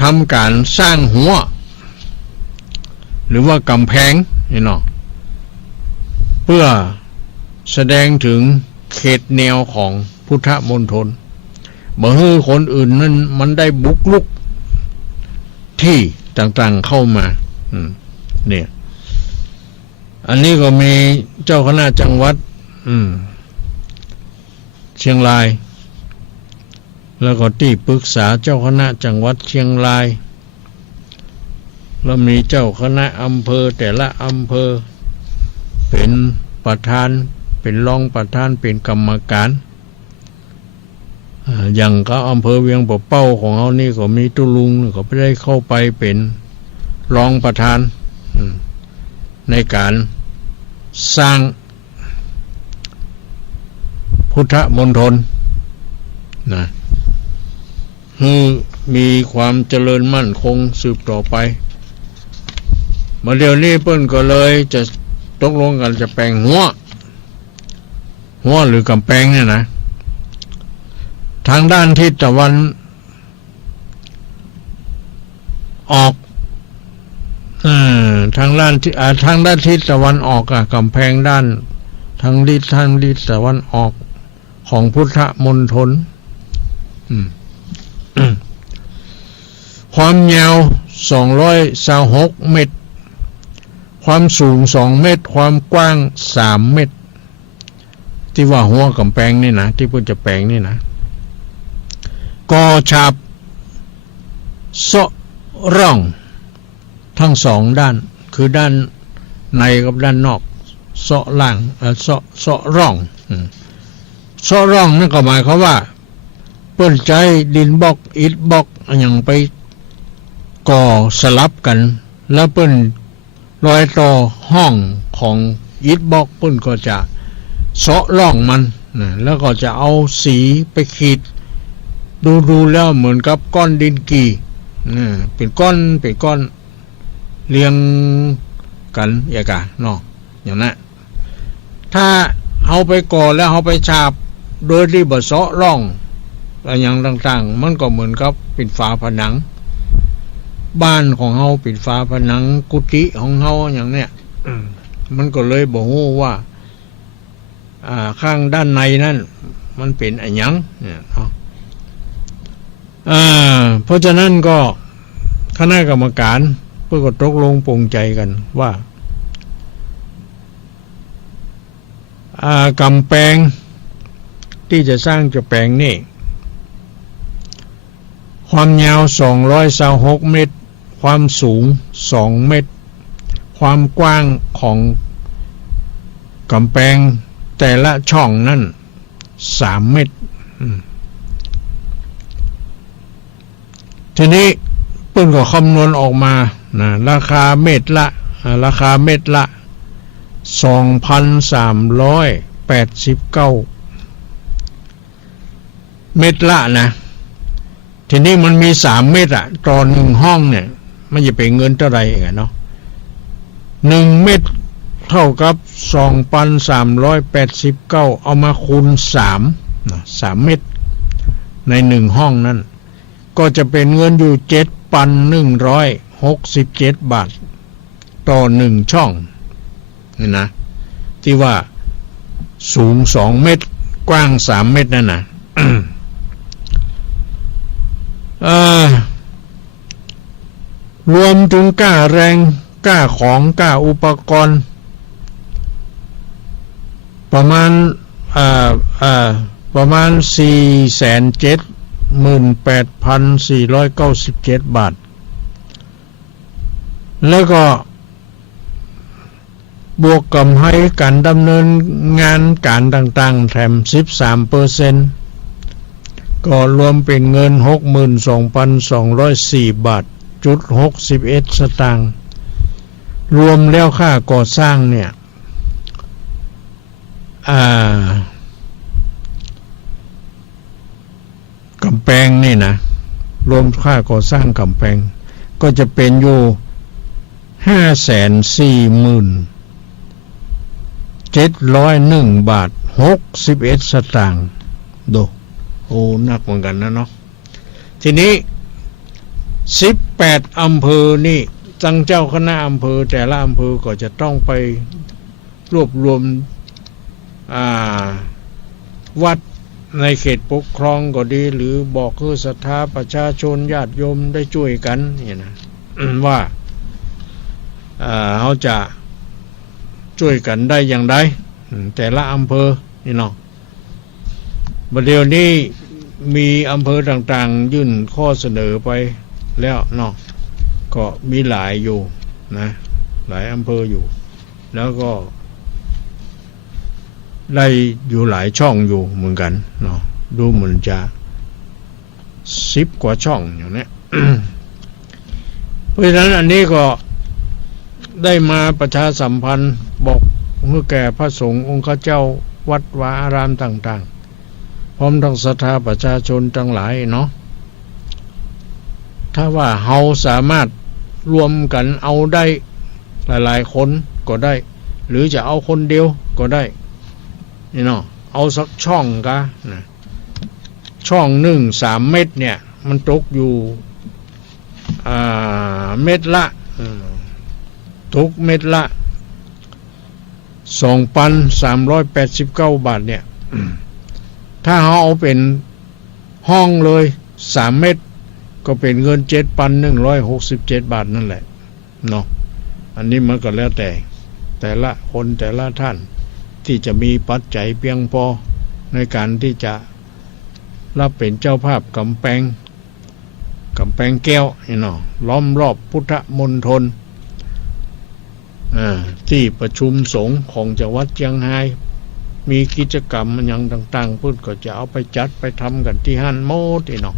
ทำการสร้างหัวหรือว่ากำแพงนี่เนาะเพื่อแสดงถึงเขตแนวของพุทธมณฑลบ่ให้คนอื่นนั้นมันได้บุกรุกที่ต่างๆเข้ามาเนี่ยอันนี้ก็มีเจ้าคณะจังหวัดเชียงรายแล้วก็ที่ปรึกษาเจ้าคณะจังหวัดเชียงรายแล้วมีเจ้าคณะอำเภอแต่ละอำเภอเป็นประธานเป็นรองประธานเป็นกรรมการอย่างก็อำเภอเวียงป่าเป้าของเขานี่ก็มีตุลุงก็ไม่ได้เข้าไปเป็นรองประธานในการสร้างพุทธมณฑลนะให้มีความเจริญมั่นคงสืบต่อไปมาเดี๋ยวนี้เปิ้นก็เลยจะตกลงกันจะแปลงหัวหรือกำแพงเนี่ยนะทางด้านทิศตะวันออกทางด้านทิศตะวันออกกำแพงด้านทางทิศตะวันออกของพุทธมณฑลความยาว226 เมตรความสูง2 เมตรความกว้าง3 เมตรที่ว่าหัวกำแพงนี่นะที่เพิ่นจะแปลงนี่นะก่อฉาบเสาะร่องทั้งสองด้านคือด้านในกับด้านนอกเสาะล่างเสาะร่องเสาะร่องนั่นก็หมายความว่าเปิ้นใจดินบล็อกอิฐบล็อกอย่างไปก่อสลับกันแล้วเปิ้นรอยต่อห้องของอิฐบล็อกเปิ้นก็จะเสาะร่องมันแล้วก็จะเอาสีไปขีดดูแล้วเหมือนกับก้อนดินกี่เป็นก้อนเรียงกันอย่างกะเนาะอย่างนั้นถ้าเอาไปก่อแล้วเอาไปฉาบโดยที่บ่เสาะร่องอะไรอย่างต่างๆมันก็เหมือนกับเป็นฝาผนังบ้านของเฮาเป็นฝาผนังกุฏิของเฮาอย่างเนี้ยมันก็เลยบ่ฮู้ว่าข้างด้านในนั่นมันเป็นอะไรหยังเนี่ยเพราะฉะนั้นก็คณะกรรมการเพื่อก็ตกลงปรงใจกันว่ากำแพงที่จะสร้างจะแปลงนี่ความยาว226 เมตรความสูง2 เมตรความกว้างของกำแพงแต่ละช่องนั่น3 เมตรทีนี้เพิ่นก็คำนวณออกมานะราคาเม็ดละ2,389 เม็ดละนะทีนี้มันมี3 เม็ดต่อ1ห้องเนี่ยมันจะเป็นเงินเท่าไหร่เนาะ1 เม็ดเท่ากับ 2,389 เอามาคูณ3 3 เม็ดใน1ห้องนั้น ก็จะเป็นเงินอยู่ 7,167 บาทต่อ1ช่องนี่นะที่ว่าสูง2 เมตรกว้าง3 เมตรนั่นนะรวมถึงค่าแรงค่าของค่าอุปกรณ์ประมาณ478,497 บาทแล้วก็บวกกำไรการดำเนินงานการต่างๆแถม 13% ก็รวมเป็นเงิน 62,204 บาทจุด61 สตางค์รวมแล้วค่าก่อสร้างเนี่ยกำแพงนี่นะรวมค่าก่อสร้างกำแพงก็จะเป็นอยู่ 540,701 บาท61 สตางค์ดูโอ้หนักเหมือนกันนะเนาะทีนี้18 อำเภอนี่จังเจ้าคณะอำเภอแต่ละอำเภอก็จะต้องไปรวบรวมวัดในเขตปกครองก็ดีหรือบอกคือศรัทธาประชาชนญาติโยมได้ช่วยกันนี่นะ ว่าเขาจะช่วยกันได้อย่างไรแต่ละอำเภอนี่เนาะบัดเดี๋ยวนี้มีอำเภอต่างๆยื่นข้อเสนอไปแล้วเนาะก็มีหลายอยู่นะหลายอำเภออยู่แล้วก็ได้อยู่หลายช่องอยู่เหมือนกันเนาะดูเหมือนจะ10 กว่าช่องอย่างนี้ เพราะฉะนั้นอันนี้ก็ได้มาประชาสัมพันธ์บอกเมื่อแก่พระสงฆ์องค์เจ้าวัดวาอารามต่างๆพร้อมทั้งศรัทธาประชาชนทั้งหลายเนาะถ้าว่าเฮาสามารถรวมกันเอาได้หลายๆคนก็ได้หรือจะเอาคนเดียวก็ได้นี่เนาะเอาสักช่องกะนะช่อง3 เม็ดเนี่ยมันตกอยู่เม็ดละทุกเม็ดละ 2,389 บาทเนี่ยถ้าเราเอาเป็นห้องเลย3 เม็ดก็เป็นเงิน 7,167 บาทนั่นแหละเนาะอันนี้มันก็แล้วแต่ละคนแต่ละท่านที่จะมีปัจจัยเพียงพอในการที่จะรับเป็นเจ้าภาพกำแพงแก้วนี่เนาะล้อมรอบพุทธมณฑลที่ประชุมสงฆ์ของจังหวัดเชียงรายมีกิจกรรมอย่างต่างๆเพิ่นก็จะเอาไปจัดไปทำกันที่ฮั่นโมดนี่เนาะ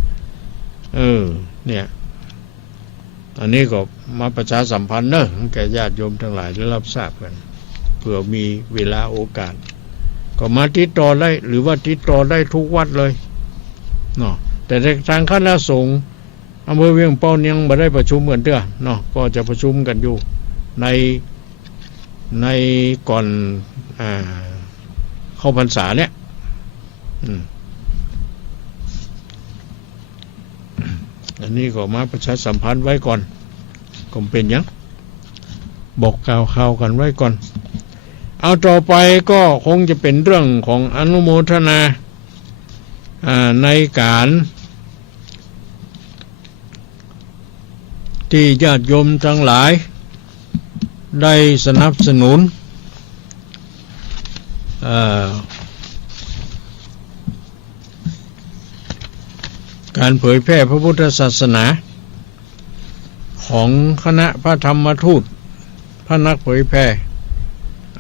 เนี่ยอันนี้ก็มาประชาสัมพันธ์เนอะแก่ญาติโยมทั้งหลายได้รับทราบกันเผื่อมีเวลาโอกาสก็มาติดต่อได้หรือว่าติดต่อได้ทุกวัดเลยเนาะแต่ทางคณะสงฆ์อำเภอเวียงเป้ายังไม่ได้ประชุมกันเด้อเนาะก็จะประชุมกันอยู่ในก่อนเข้าพรรษาเนี่ยอันนี้ก็มาประชาสัมพันธ์ไว้ก่อนก็เป็นยังบอกข่าวกันไว้ก่อนเอาต่อไปก็คงจะเป็นเรื่องของอนุโมทนาในการที่ญาติโยมทั้งหลายได้สนับสนุนการเผยแพร่พระพุทธศาสนาของคณะพระธรรมทูตพระนักเผยแพร่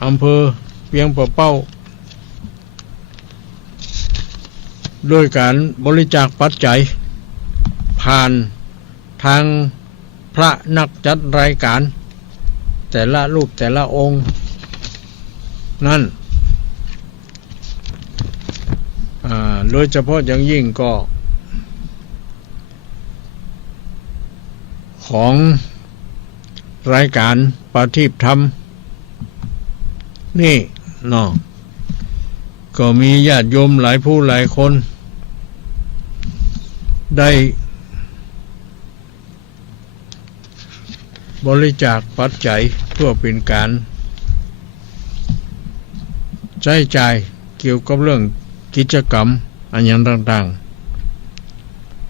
อำเภอเวียงป่าเป้าด้วยการบริจาคปัจจัยผ่านทางพระนักจัดรายการแต่ละรูปแต่ละองค์นั่นโดยเฉพาะอย่างยิ่งก็ของรายการประทีปธรรมนี่เนาะก็มีญาติโยมหลายผู้หลายคนได้ บริจาคปัจจัยเพื่อเป็นการใช้จ่ายเกี่ยวกับเรื่องกิจกรรมอันอย่างต่าง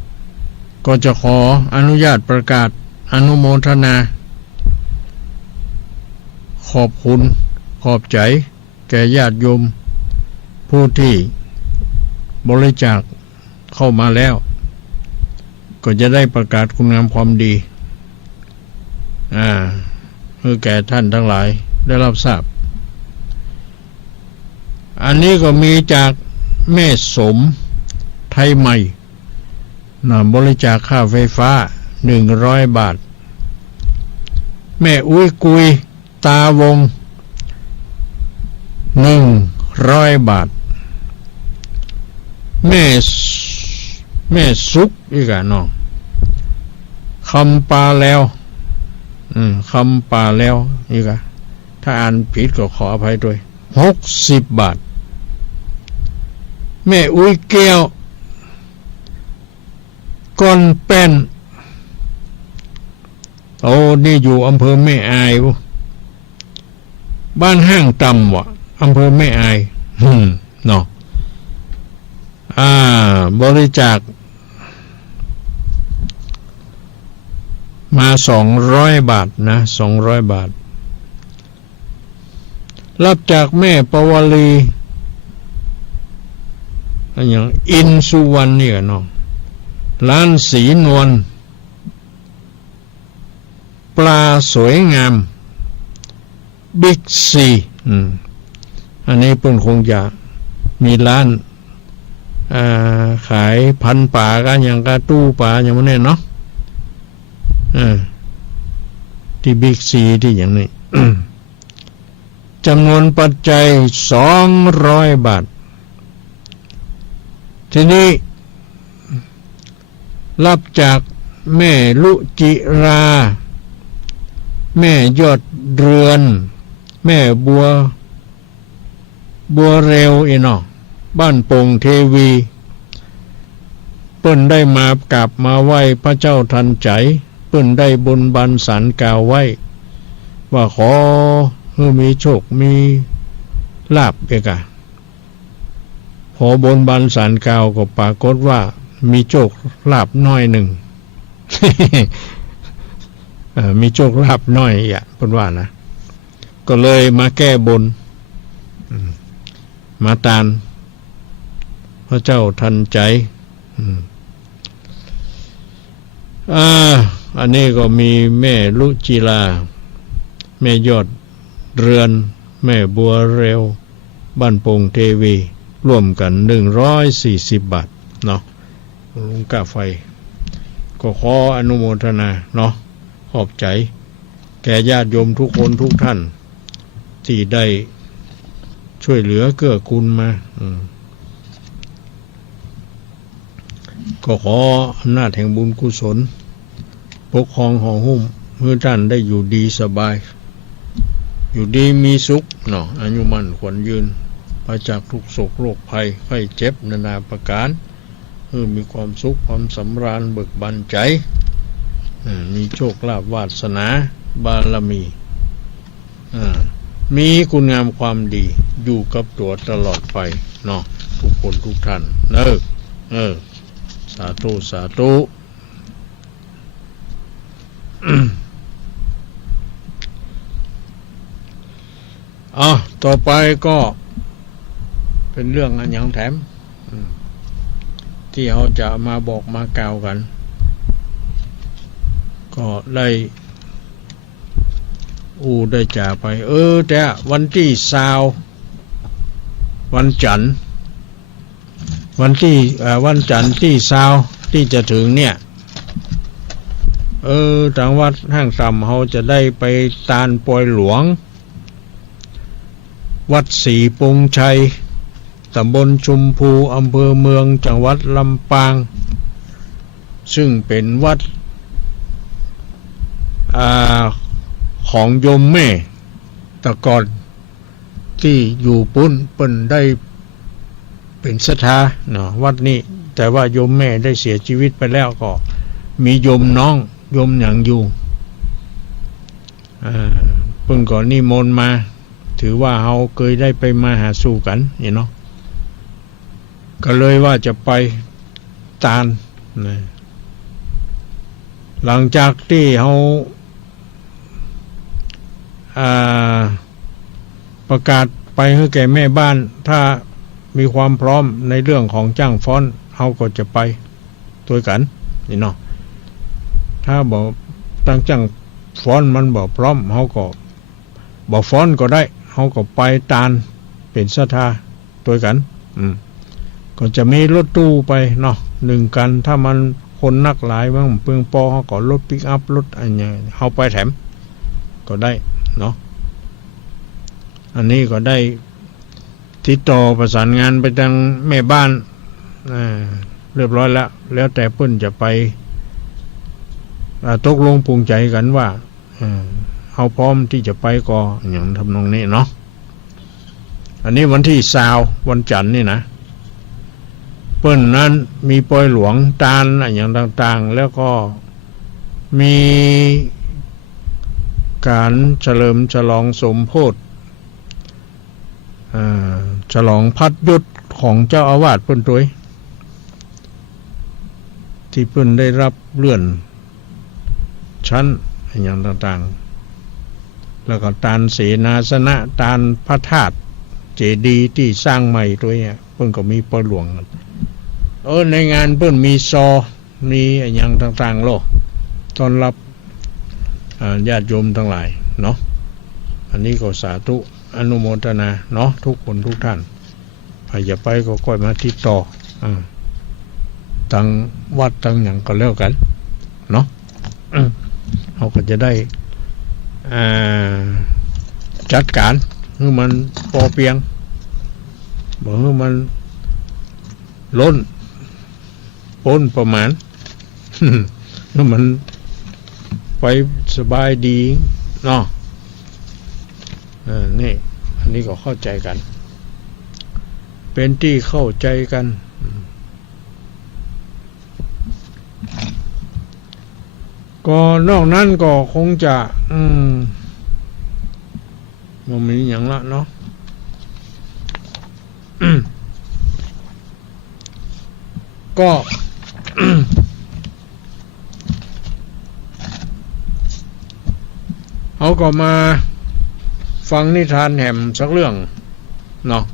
ๆก็จะขออนุญาตประกาศอนุโมทนาขอบคุณขอบใจแก่ญาติโยมผู้ที่บริจาคเข้ามาแล้วก็จะได้ประกาศคุณงามความดีเพื่อแก่ท่านทั้งหลายได้รับทราบอันนี้ก็มีจากแม่สมไทยใหม่บริจาคค่าไฟฟ้า100 บาทแม่อุ้ยกุยตาวง100 บาทแม่สุกอีกอ่ะน้องคำปาแล้วคำปาแล้วอีกอ่ะถ้าอ่านผิดก็ขออภัยด้วย60 บาทแม่อุ้ยแก้วก้อนแป้นโอ้นี่อยู่อำเภอแม่อายบ้านห้างต่ำวะอำเภอแม่อายเนาะบริจาคมา200 บาทนะ200 บาทรับจากแม่ปวลีอย่างอินสุวรรณนี่กันเนาะร้านสีนวลปลาสวยงามบิ๊กซีอันนี้เพิ่นคงจะมีร้านขายพันป่ากันอย่างกระตู้ป่าอย่างนี้เนาะที่บิ๊กซีที่อย่างนี้ จำนวนปัจจัย200 บาททีนี้รับจากแม่ลุจิราแม่ยอดเรือนแม่บัวเร็วอีเนาะบ้านโป่งเทวีเปิ้นได้มากราบมาไหว้พระเจ้าทันใจเปิ้นได้บนบันสารกล่าวไว้ว่าขอให้มีโชคมีลาภเอกะพอบนบันสารกล่าวก็ปรากฏว่ามีโชคลาภน้อยหนึ่ง มีโชคลาภน้อยอ่ะเพิ่นว่านะก็เลยมาแก้บนมาตานพระเจ้าทันใจอันนี้ก็มีแม่ลุจิลาแม่ยอดเรือนแม่บัวเร็วบ้านโป่งเทวีร่วมกัน140 บาทเนาะลุงกาไฟก็ขออนุโมทนาเนาะขอบใจแก่ญาติโยมทุกคนทุกท่านที่ได้ช่วยเหลือเกื้อกูลมาก็ขออำนาจแห่งบุญกุศลปกครองห่อหุ้มเพื่อท่านได้อยู่ดีสบายอยู่ดีมีสุขเนาะอายุมั่นขวัญยืนปราศจากทุกโศกโรคภัยไข้เจ็บนานาประการมีความสุขความสำราญเบิกบานใจมีโชคลาภวาสนาบารมีมีคุณงามความดีอยู่กับตัวตลอดไปเนาะทุกคนทุกท่านสาธุสาธุ ต่อไปก็เป็นเรื่องอันยังแถมที่เขาจะมาบอกมากล่าวกันก็ได้ได้จ่าไปแต่วันที่20วันจันทร์วันจันทร์ที่20ที่จะถึงเนี่ยทางวัดห้างต่ำเขาจะได้ไปตาลปอยหลวงวัดศรีปงชัยตำบลชุมพูอำเภอเมืองจังหวัดลำปางซึ่งเป็นวัดของโยมแม่ตะกอนที่อยู่ปุ้นเปิ้นได้เป็นศรัทธาเนาะวัดนี้แต่ว่าโยมแม่ได้เสียชีวิตไปแล้วก็มีโยมน้องโยมหยังอยู่ เพิ่งก่อนนิมนต์มาถือว่าเราเคยได้ไปมาหาสู่กันเนาะก็เลยว่าจะไปตาลนะหลังจากที่เราประกาศไปให้แก่แม่บ้านถ้ามีความพร้อมในเรื่องของจ้างฟ้อนเราก็จะไปตัวกันนี่เนาะถ้าบอกตั้งจ้างฟ้อนมันบอกพร้อมเราก็บอกฟ้อนก็ได้เราก็ไปตาลเป็นศรัทธาตัวกันก็จะมีรถตู้ไปเนาะหนึ่งกันถ้ามันคนนักหลายบ้างเพียงพอเขาก็รถปิกอัพรถอะไรเงี้ยเขาไปแถมก็ได้เนาะอันนี้ก็ได้ติดต่อประสานงานไปทางแม่บ้านเรียบร้อยแล้วแต่เพิ่นจะไปตกลงปรุงใจกันว่าเขาพร้อมที่จะไปก็อย่างทำนองนี้เนาะอันนี้วันที่20วันจันทร์นี่นะเปิ้นนั้นมีปอยหลวงตาลอย่างต่างๆแล้วก็มีการเฉลิมฉลองสมโภชฉลองพัดยุทธของเจ้าอาวาสเปิ้นด้วยที่เปิ้นได้รับเลื่อนชั้นอย่างต่างๆแล้วก็ตาลเสนาสนะตาลพระธาตุเจดีย์ที่สร้างใหม่ด้วยเนี่ยเปิ้นก็มีปอยหลวงในงานเปิ้นมีมีอย่างต่างๆโลกต้อนรับญาติโยมทั้งหลายเนาะอันนี้ก็สาธุอนุโมทนาเนาะทุกคนทุกท่านใครจะไปก็ค่อยมาติดต่อตั้งวัดตั้งอย่างก็แล้วกันเนาะเขาก็จะได้จัดการให้มันพอเพียงบอกให้มันล้นพ้นประมาณให้มันไปสบายดีเนาะนี่อันนี้ก็เข้าใจกันเป็นที่เข้าใจกันก็นอกนั้นก็คงจะมันมีอย่างละเนาะก็ เขาก็มาฟังนิทานแหมสักเรื่องเนาะ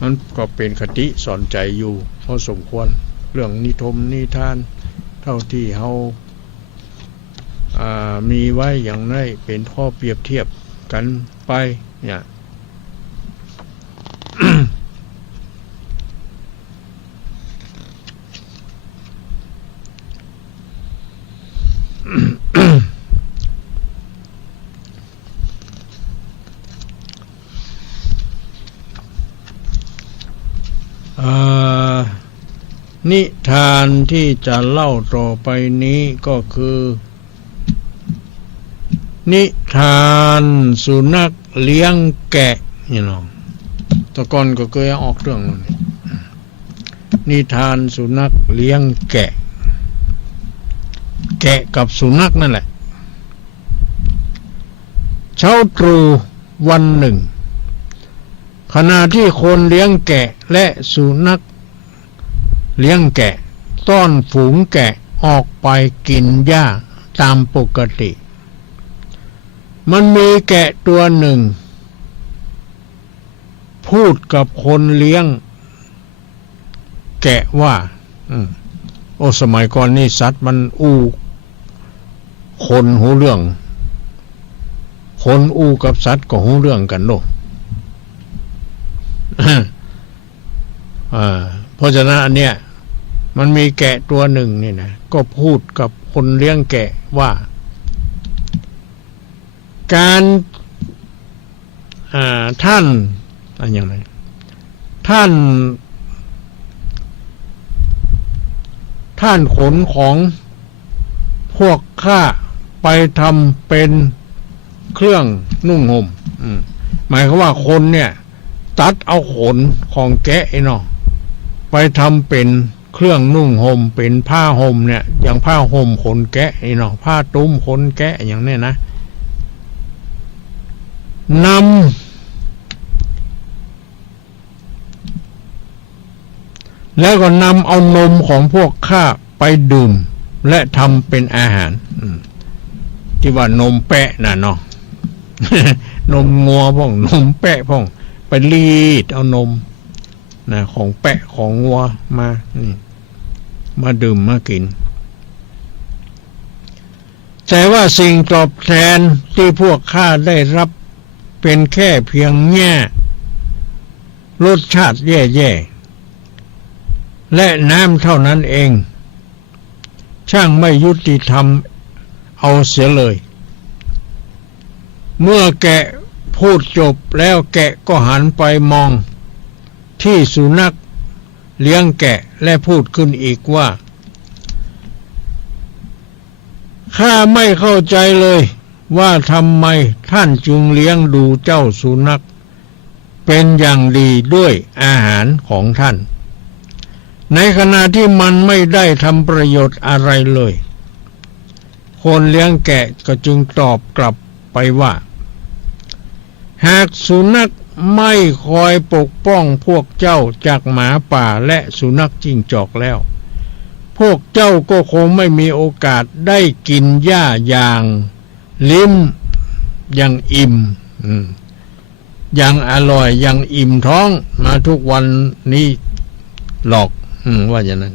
มันก็เป็นคติสอนใจอยู่พอสมควรเรื่องนิทมนิทานเท่าที่เขามีไว้อย่างไรเป็นข้อเปรียบเทียบกันไปเนี่ย นิทานที่จะเล่าต่อไปนี้ก็คือนิทานสุนัขเลี้ยงแกะนี่น้องตะก่อนก็เคยออกเรื่องนี้นิทานสุนัขเลี้ยงแกะแกะกับสุนัขนั่นแหละเช้าตรู่วันหนึ่งขณะที่คนเลี้ยงแกะและสุนัขเลี้ยงแกะต้อนฝูงแกะออกไปกินหญ้าตามปกติมันมีแกะตัวหนึ่งพูดกับคนเลี้ยงแกะว่าสมัยก่อนนี่สัตว์มันคนหูเรื่องคนกับสัตว์ก็หูเรื่องกันโลกเพราะฉะนั้นอันเนี้ยมันมีแกะตัวหนึ่งนี่นะก็พูดกับคนเลี้ยงแกะว่าการท่านอย่างไรท่านขนของพวกข้าไปทำเป็นเครื่องนุ่งห่มหมายความว่าคนเนี่ยตัดเอาขนของแกะไอ้เนาะไปทำเป็นเครื่องนุ่งห่มเป็นผ้าห่มเนี่ยอย่างผ้าห่มขนแกะไอ้เนาะผ้าตุ้มขนแกะอย่างนี้นะ นำแล้วก็นำเอานมของพวกข้าไปดื่มและทำเป็นอาหารที่ว่านมแปะน่ะเนาะ นมงัวพ่องนมแปะพ่องไปรีดเอานมนะของแปะของงัวมานี่มาดื่มมากินแต่ว่าสิ่งตอบแทนที่พวกข้าได้รับเป็นแค่เพียงแง่รสชาติแย่ๆและน้ำเท่านั้นเองช่างไม่ยุติธรรมเอาเสียเลยเมื่อแกะพูดจบแล้วแกะก็หันไปมองที่สุนัขเลี้ยงแกะและพูดขึ้นอีกว่าข้าไม่เข้าใจเลยว่าทำไมท่านจึงเลี้ยงดูเจ้าสุนัขเป็นอย่างดีด้วยอาหารของท่านในขณะที่มันไม่ได้ทำประโยชน์อะไรเลยคนเลี้ยงแกะก็จึงตอบกลับไปว่าหากสุนัขไม่คอยปกป้องพวกเจ้าจากหมาป่าและสุนัขจิ้งจอกแล้วพวกเจ้าก็คงไม่มีโอกาสได้กินหญ้าอย่างลิ้มอย่างอิ่มอย่างอร่อยอย่างอิ่มท้องมาทุกวันนี้หรอกว่าอย่างนั้น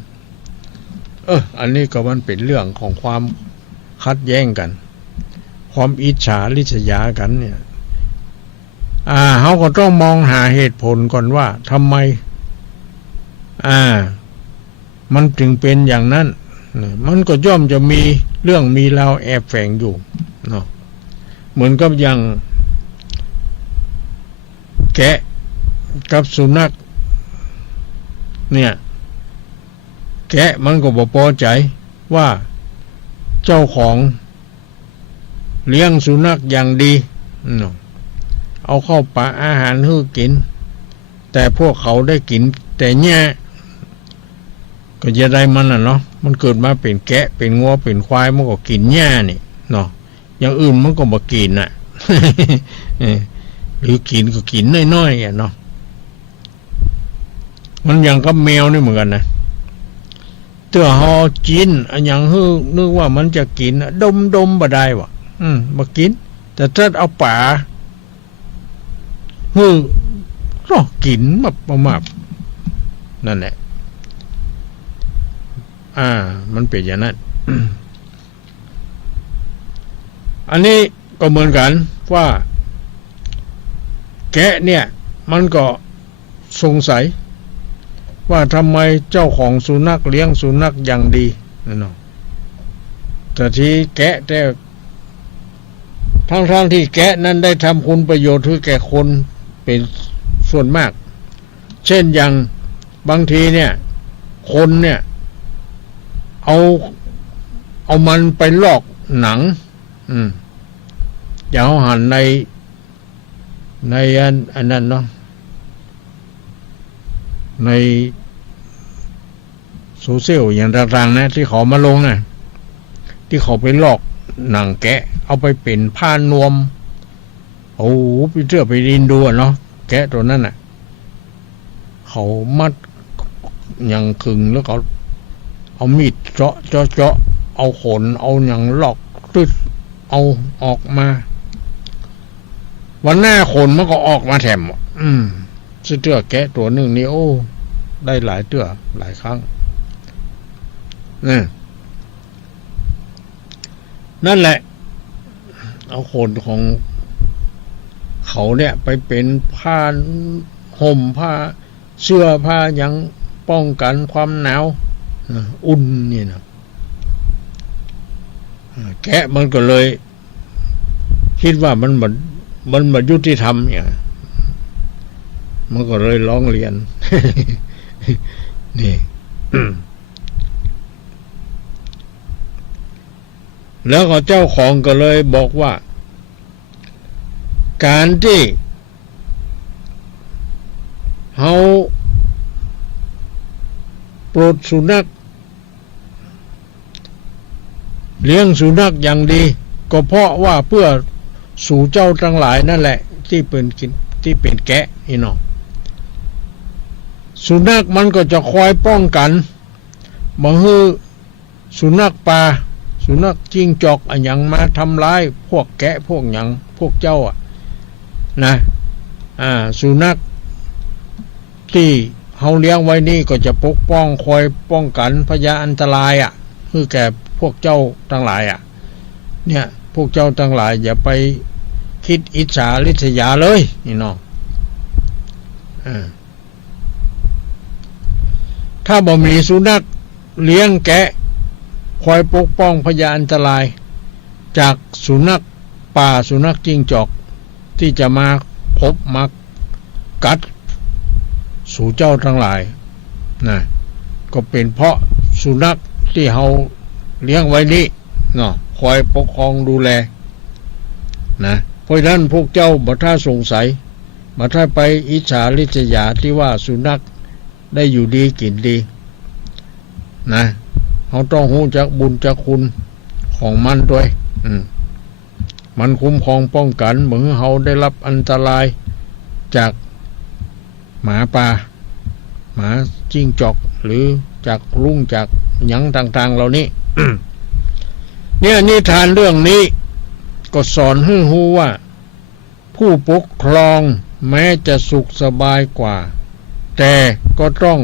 อันนี้ก็มันเป็นเรื่องของความคัดแย้งกันความอิจฉาริษยากันเนี่ยเขาก็ต้องมองหาเหตุผลก่อนว่าทำไมมันถึงเป็นอย่างนั้นมันก็ย่อมจะมีเรื่องมีราวแอบแฝงอยู่เนาะเหมือนกับอย่างแกะกับสุนัขเนี่ยแกะมันก็บ่พอใจว่าเจ้าของเลี้ยงสุนัขอย่างดีเนาะเอาเข้าป่าอาหารให้กินแต่พวกเขาได้กินแต่แง่ก็จะได้มันเนาะมันเกิดมาเป็นแกะเป็นงัวเป็นควายมันก็กินแง่นี่เนาะอย่างอื่นมันก็บ่กินน่ะ หรือกินก็กินน้อยๆเนาะมันอย่างกับแมวนี่เหมือนกันนะเตื้อหอกินอันอย่างนึกว่ามันจะกินดมบ่ได้วะบ่กินแต่ถ้าเอาป่าก็กินมานั่นแหละมันเป็นอย่างนั้น อันนี้ก็เหมือนกันว่าแกะเนี่ยมันก็สงสัยว่าทำไมเจ้าของสุนัขเลี้ยงสุนัขอย่างดีเนาะแต่ที่แกะแต่ทั้งที่แกะนั้นได้ทำคุณประโยชน์ให้แก่คนเป็นส่วนมากเช่นอย่างบางทีเนี่ยคนเนี่ยเอามันไปลอกหนังอย่างเขาหั่นในอันนั้นเนาะในโซเชียลอย่างต่างๆนะที่เขามาลงนะที่เขาไปลอกหนังแกะเอาไปเป็นผ้านวมไปเชื่อไปดินดูเนาะแกะตัวนั้นน่ะเขามัดอย่างขึงแล้วก็เอามีดเจาะเอาขนเอาอย่างลอกตึ๊ดเอาออกมาวันหน้าขนมันก็ออกมาแถมเตื้อแกะตัวหนึ่งนี่ได้หลายเตื้อหลายครั้งนั่นแหละเอาขนของเขาเนี่ยไปเป็นผ้าห่มผ้าเสื้อผ้ายังป้องกันความหนาวอุ่นนี่นะแกะมันก็เลยคิดว่ามันยุติธรรมเนี่ยมันก็เลยร้องเรียน นี่ แล้วก็เจ้าของก็เลยบอกว่าการที่เขาโปรดสุนัขเลี้ยงสุนัขอย่างดีก็เพราะว่าเพื่อสู่เจ้าทั้งหลายนั่นแหละ ที่เป็นแกะนี่เนาะสุนัขมันก็จะคอยป้องกันบ่ให้สุนัขป่าสุนัขจิ้งจอกอันหยังมาทำร้ายพวกแกะพวกหยังพวกเจ้านะสุนัขที่เฮาเลี้ยงไว้นี่ก็จะปกป้องคอยป้องกันพยาอันตรายคือแก่พวกเจ้าทั้งหลายเนี่ยพวกเจ้าทั้งหลายอย่าไปคิดอิจฉาริษยาเลยนี่เนาะถ้าบ่มีสุนัขเลี้ยงแกะคอยปกป้องพยาอันตรายจากสุนัขป่าสุนัขจิ้งจอกที่จะมาพบมากัดสู่เจ้าทั้งหลายนะก็เป็นเพราะสุนัขที่เฮาเลี้ยงไว้นี้เนาะคอยปกครองดูแลนะเพราะฉะนั้นพวกเจ้าบ่ท่าสงสัยบ่ท่าไปอิจฉาริษยาที่ว่าสุนัขได้อยู่ดีกินดีนะเขาต้องรู้จักบุญจักคุณของมันด้วยมันคุ้มครองป้องกันเหมือนเขาได้รับอันตรายจากหมาป่าหมาจิ้งจอกหรือจากลุงจากหยังต่างๆเหล่านี้ เนี่ยนิทานเรื่องนี้ก็สอนให้รู้ว่าผู้ปกครองแม้จะสุขสบายกว่าแต่ก็ต้อง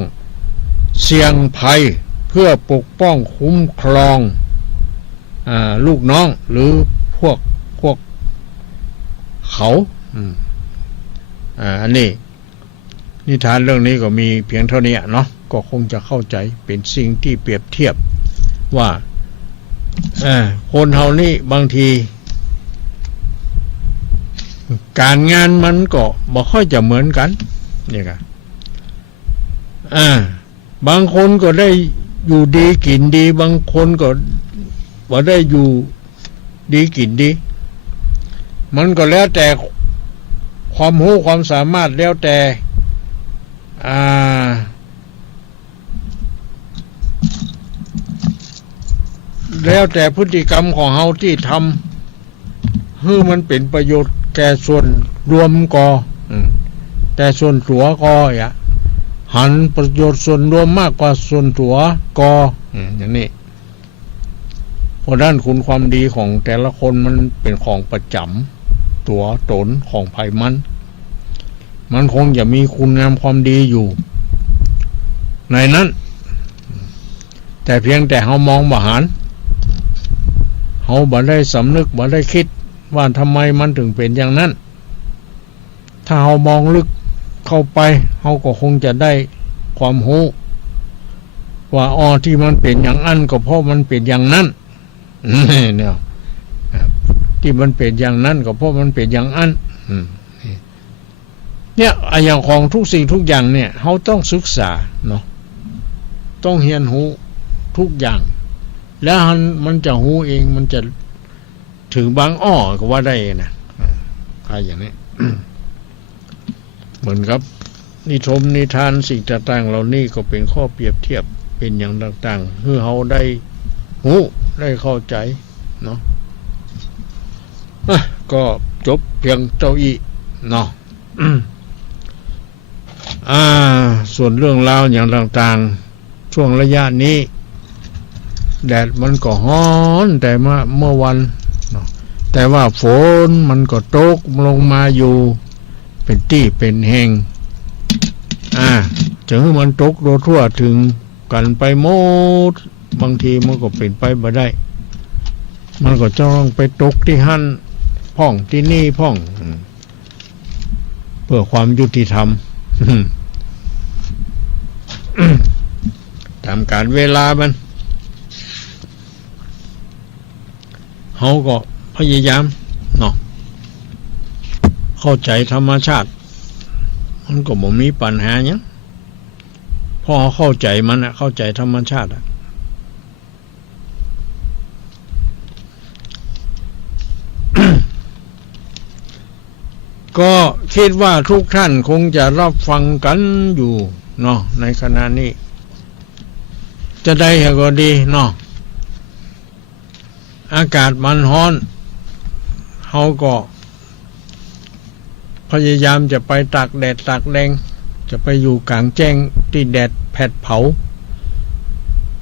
เสี่ยงภัยเพื่อปกป้องคุ้มครองลูกน้องหรือพวกเขาอันนี้นิทานเรื่องนี้ก็มีเพียงเท่านี้เนาะก็คงจะเข้าใจเป็นสิ่งที่เปรียบเทียบว่าคนเฮานี่บางทีการงานมันก็บ่ค่อยจะเหมือนกันนี่ครับบางคนก็ได้อยู่ดีกินดีบางคนก็บ่ได้อยู่ดีกินดีมันก็แล้วแต่ความรู้ความสามารถแล้วแต่แล้วแต่พฤติกรรมของเฮาที่ทำให้มันเป็นประโยชน์แก่ส่วนรวมก็แต่ส่วนตัวก็หันประโยชน์ส่วนรวมมากกว่าส่วนตัวก็อย่างนี้เพราะด้านคุณความดีของแต่ละคนมันเป็นของประจำตัวตนของไผมันคงจะมีคุณงามความดีอยู่ในนั้นแต่เพียงแต่เฮามองบ่หันเฮาบ่ได้สำนึกบ่ได้คิดว่าทำไมมันถึงเป็นอย่างนั้นถ้าเฮามองลึกเข้าไปเฮาก็คงจะได้ความรู้ว่าที่มันเป็นอย่างนั้นก็เพราะมันเป็นอย่างนั้นเนี่ยที่มันเป็นอย่างนั้นก็เพราะมันเป็นอย่างนั้นเนี่ยอย่างของทุกสิ่งทุกอย่างเนี่ยเฮาต้องศึกษาเนาะต้องเรียนรู้ทุกอย่างแล้วมันจะรู้เองมันจะถึงบางก็ว่าได้นะอย่างนี้ เหมือนกับนิทานสิ่งต่างๆเหล่านี้ก็เป็นข้อเปรียบเทียบเป็นอย่างต่างๆเพื่อเฮาได้รู้ได้เข้าใจเนาะก็จบเพียงเท่านี้เนาะ ส่วนเรื่องราวอย่างต่างๆช่วงระยะนี้แดดมันก็ร้อนแต่เมื่อวันแต่ว่าฝนมันก็ตกลงมาอยู่เป็นที่เป็นแห่งถึงมันตกโดยทั่วถึงกันไปหมดบางทีมันก็เป็นไปบ่ได้มันก็จะต้องไปตกที่หั่นพ่องที่นี่พ่องเพื่อความยุติธรรม ตามการเวลามันเฮาก็พยายามเนาะเข้าใจธรรมชาติมันก็บ่มีปัญหาหยังพอเข้าใจมันเข้าใจธรรมชาติก็คิดว่าทุกท่านคงจะรับฟังกันอยู่เนาะในขณะนี้จะได้ก็ดีเนาะอากาศมันร้อนเฮาก็ พยายามจะไปตากแดดตากแดงจะไปอยู่กลางแจ้งที่แดดแผดเผา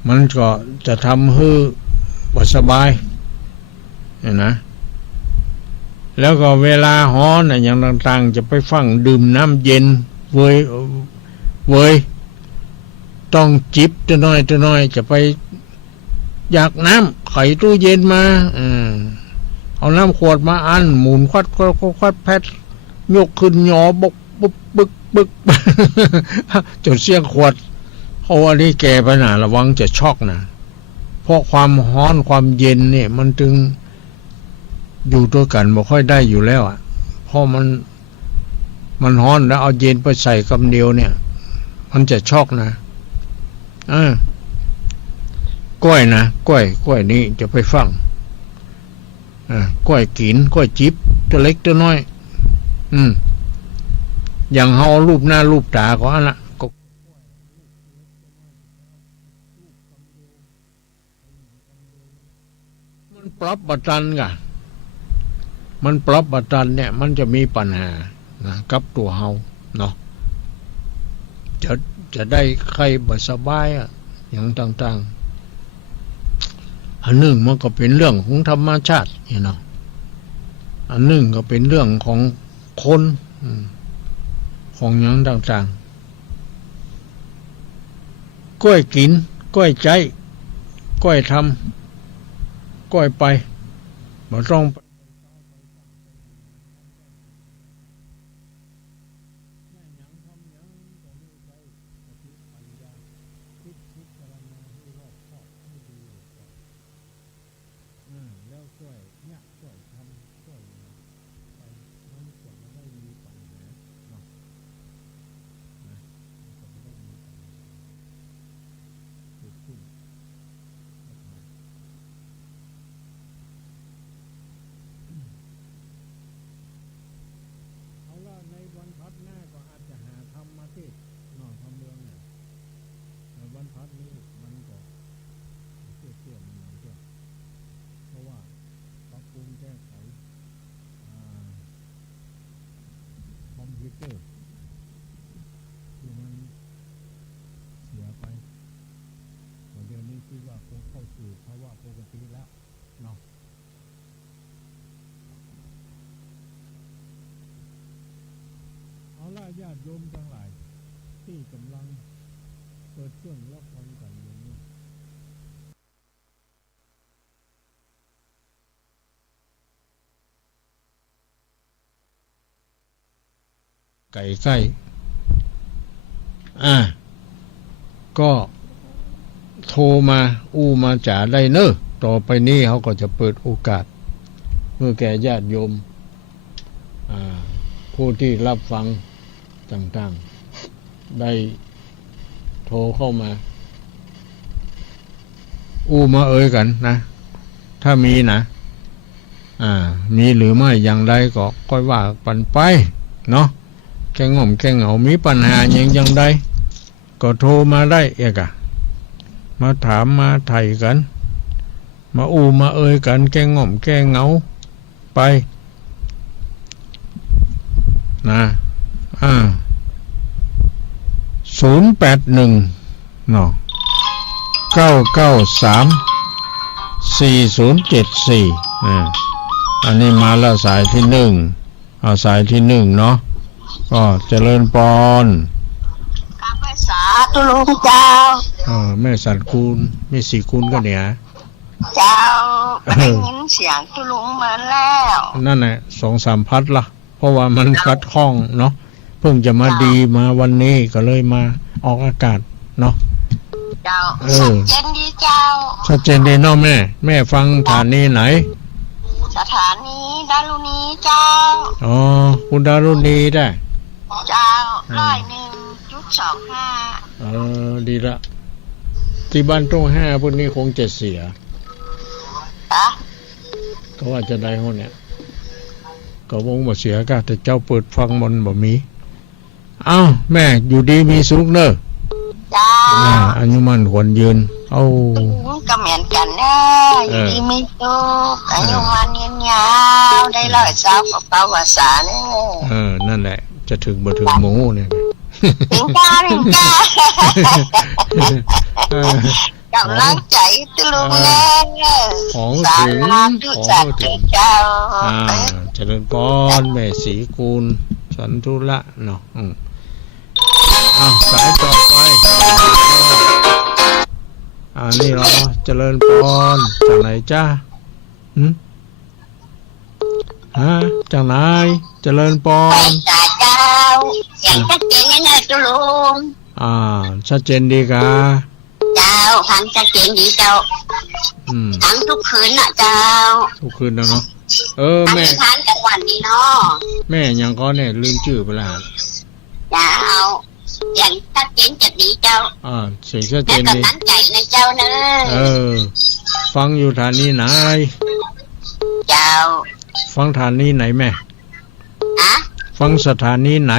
มันก็จะทำให้บ่สบายนะแล้วก็เวลาฮ้อนอย่างต่างๆจะไปฟังดื่มน้ำเย็นเวยต้องจิบตัวน้อยจะไปอยากน้ำไขตู้เย็นมาเอาน้ำขวดมาอันหมุนควัดแพทยกขึ้นหยอบกบึกจนเสียงขวดเอาอันนี้แก่ไปหนาระวังจะช็อกนะเพราะความร้อนความเย็นเนี่ยมันถึงอยู่ด้วยกันบ่ค่อยได้อยู่แล้วอ่ะเพราะมันร้อนแล้วเอาเย็นไปใส่คำเดียวเนี่ยมันจะช็อกนะกล้วยนะกล้วยนี้จะไปฟังกล้วยกินกล้วยจิบตัวเล็กตัวน้อยอย่างเฮารูปหน้ารูปตาก็อันละก็มันปรับบัตันกะมันปรับบัตันเนี่ยมันจะมีปัญหานะกับตัวเฮาเนาะจะได้ใครบ่สบายอ่ะอย่างต่างๆอันหนึ่งมันก็เป็นเรื่องของธรรมชาติเนาะอันหนึ่งก็เป็นเรื่องของคนของอย่างต่างๆกล้วยกินกล้วยใจกล้วยทำกล้วยไปบ่ต้องในวันพัดหน้าก็อาจจะหาทำมาที่นอกทำเมืองเนี่ยในวันพัดนี้มันก็เชื่อมันเหมือนกันเพราะว่าปรับปรุงแก้ไขคอมพิวเตอร์ที่มันเสียไปเดี๋ยวนี้คิดว่าคงเข้าสู่ภาวะปกติแล้วเนาะเอาล่ะญาติโยมทั้งหลายที่กำลังเปิดเครื่องรับฟังกันอยู่นี้ไก่ไก่ก็โทรมามาจ่าได้เนอะต่อไปนี้เขาก็จะเปิดโอกาสเมื่อแก่ญาติโยมผู้ที่รับฟังต่างๆได้โทรเข้ามามากันนะถ้ามีนะมีหรือไม่อย่างไรก็ค่อยว่าปันไปเนาะแค่ง่อมแค่เหงามีปัญหาอย่างใดก็โทรมาได้เอกมาถามมาไถ่กันมามากันแค่ง่อมแค่เหงาไปนะ081เนาะ9934074อันนี้มาแล้วสายที่1เอาสายที่1เนาะก็เจริญพรกราบไหว้สาธุลุงเจ้าแม่สัตว์คูณแม่สีคูณก็เนี่ยเจ้าได้ยินเสียงตุลุงมาแล้วนั่นแหละ2-3 พัดละเพราะว่ามันคัดข้องเนาะเพิ่งจะมาดีมาวันนี้ก็เลยมาออกอากาศเนาะเจ้าชัดเจนดีเจ้าชัดเจนดีเนาะแม่ฟังสถานีไหนสถานีดารุณีเจ้าคุณดารุณีได้เจ้า101.25ดีละที่บ้านตรง5พวกนี้คงจะเสียก็ว่าจะได้ห้องเนี่ยก็วงบ่เสียก็แต่เจ้าเปิดฟังมันบ่มีแม่อยู่ดีมีสุขเนอะจ้าอายุมันควรยืนก็เหมือนกันนะอยู่ดีมีสุขอายุมันยืนยาวได้100 กับประวัติศาสตร์นั่นแหละ จะถึงบ่ถึงหมูเนี่ย ถึงจ้าถึงจ้า เออก ำลังใจตุลุงแน่ ของ สา ถึง ธุ ของ สา ถึ ธุ ง เจ้า เจริญพรแม่ศรีกูลสันทุละเนาะสายต่อไปนี่เหรอเจริญพรจากไหนจ้าจากไหนเจริญพร จ้าเจ้าอย่างชัดเจนนะตุลุง ชัดเจนดีกะ เจ้าฟังชัดเจนดีเจ้าทั้งทุกคืนน่ะเจ้า ทุกคืนแล้วเนาะแม่ ทานกลางวันนี้เนาะ แม่ยังก็เนี่ยลืมชื่อไปแล้ว เจ้าอย่างชัดเจนจะดีเจ้า เสียงชัดเจ แล้ว น ก็ ดี ตั้งใจนะเจ้าเนอะ ฟังอยู่ฐานีไหน เจ้า ฟังฐานีไหนแม่ ฟังสถานีไหน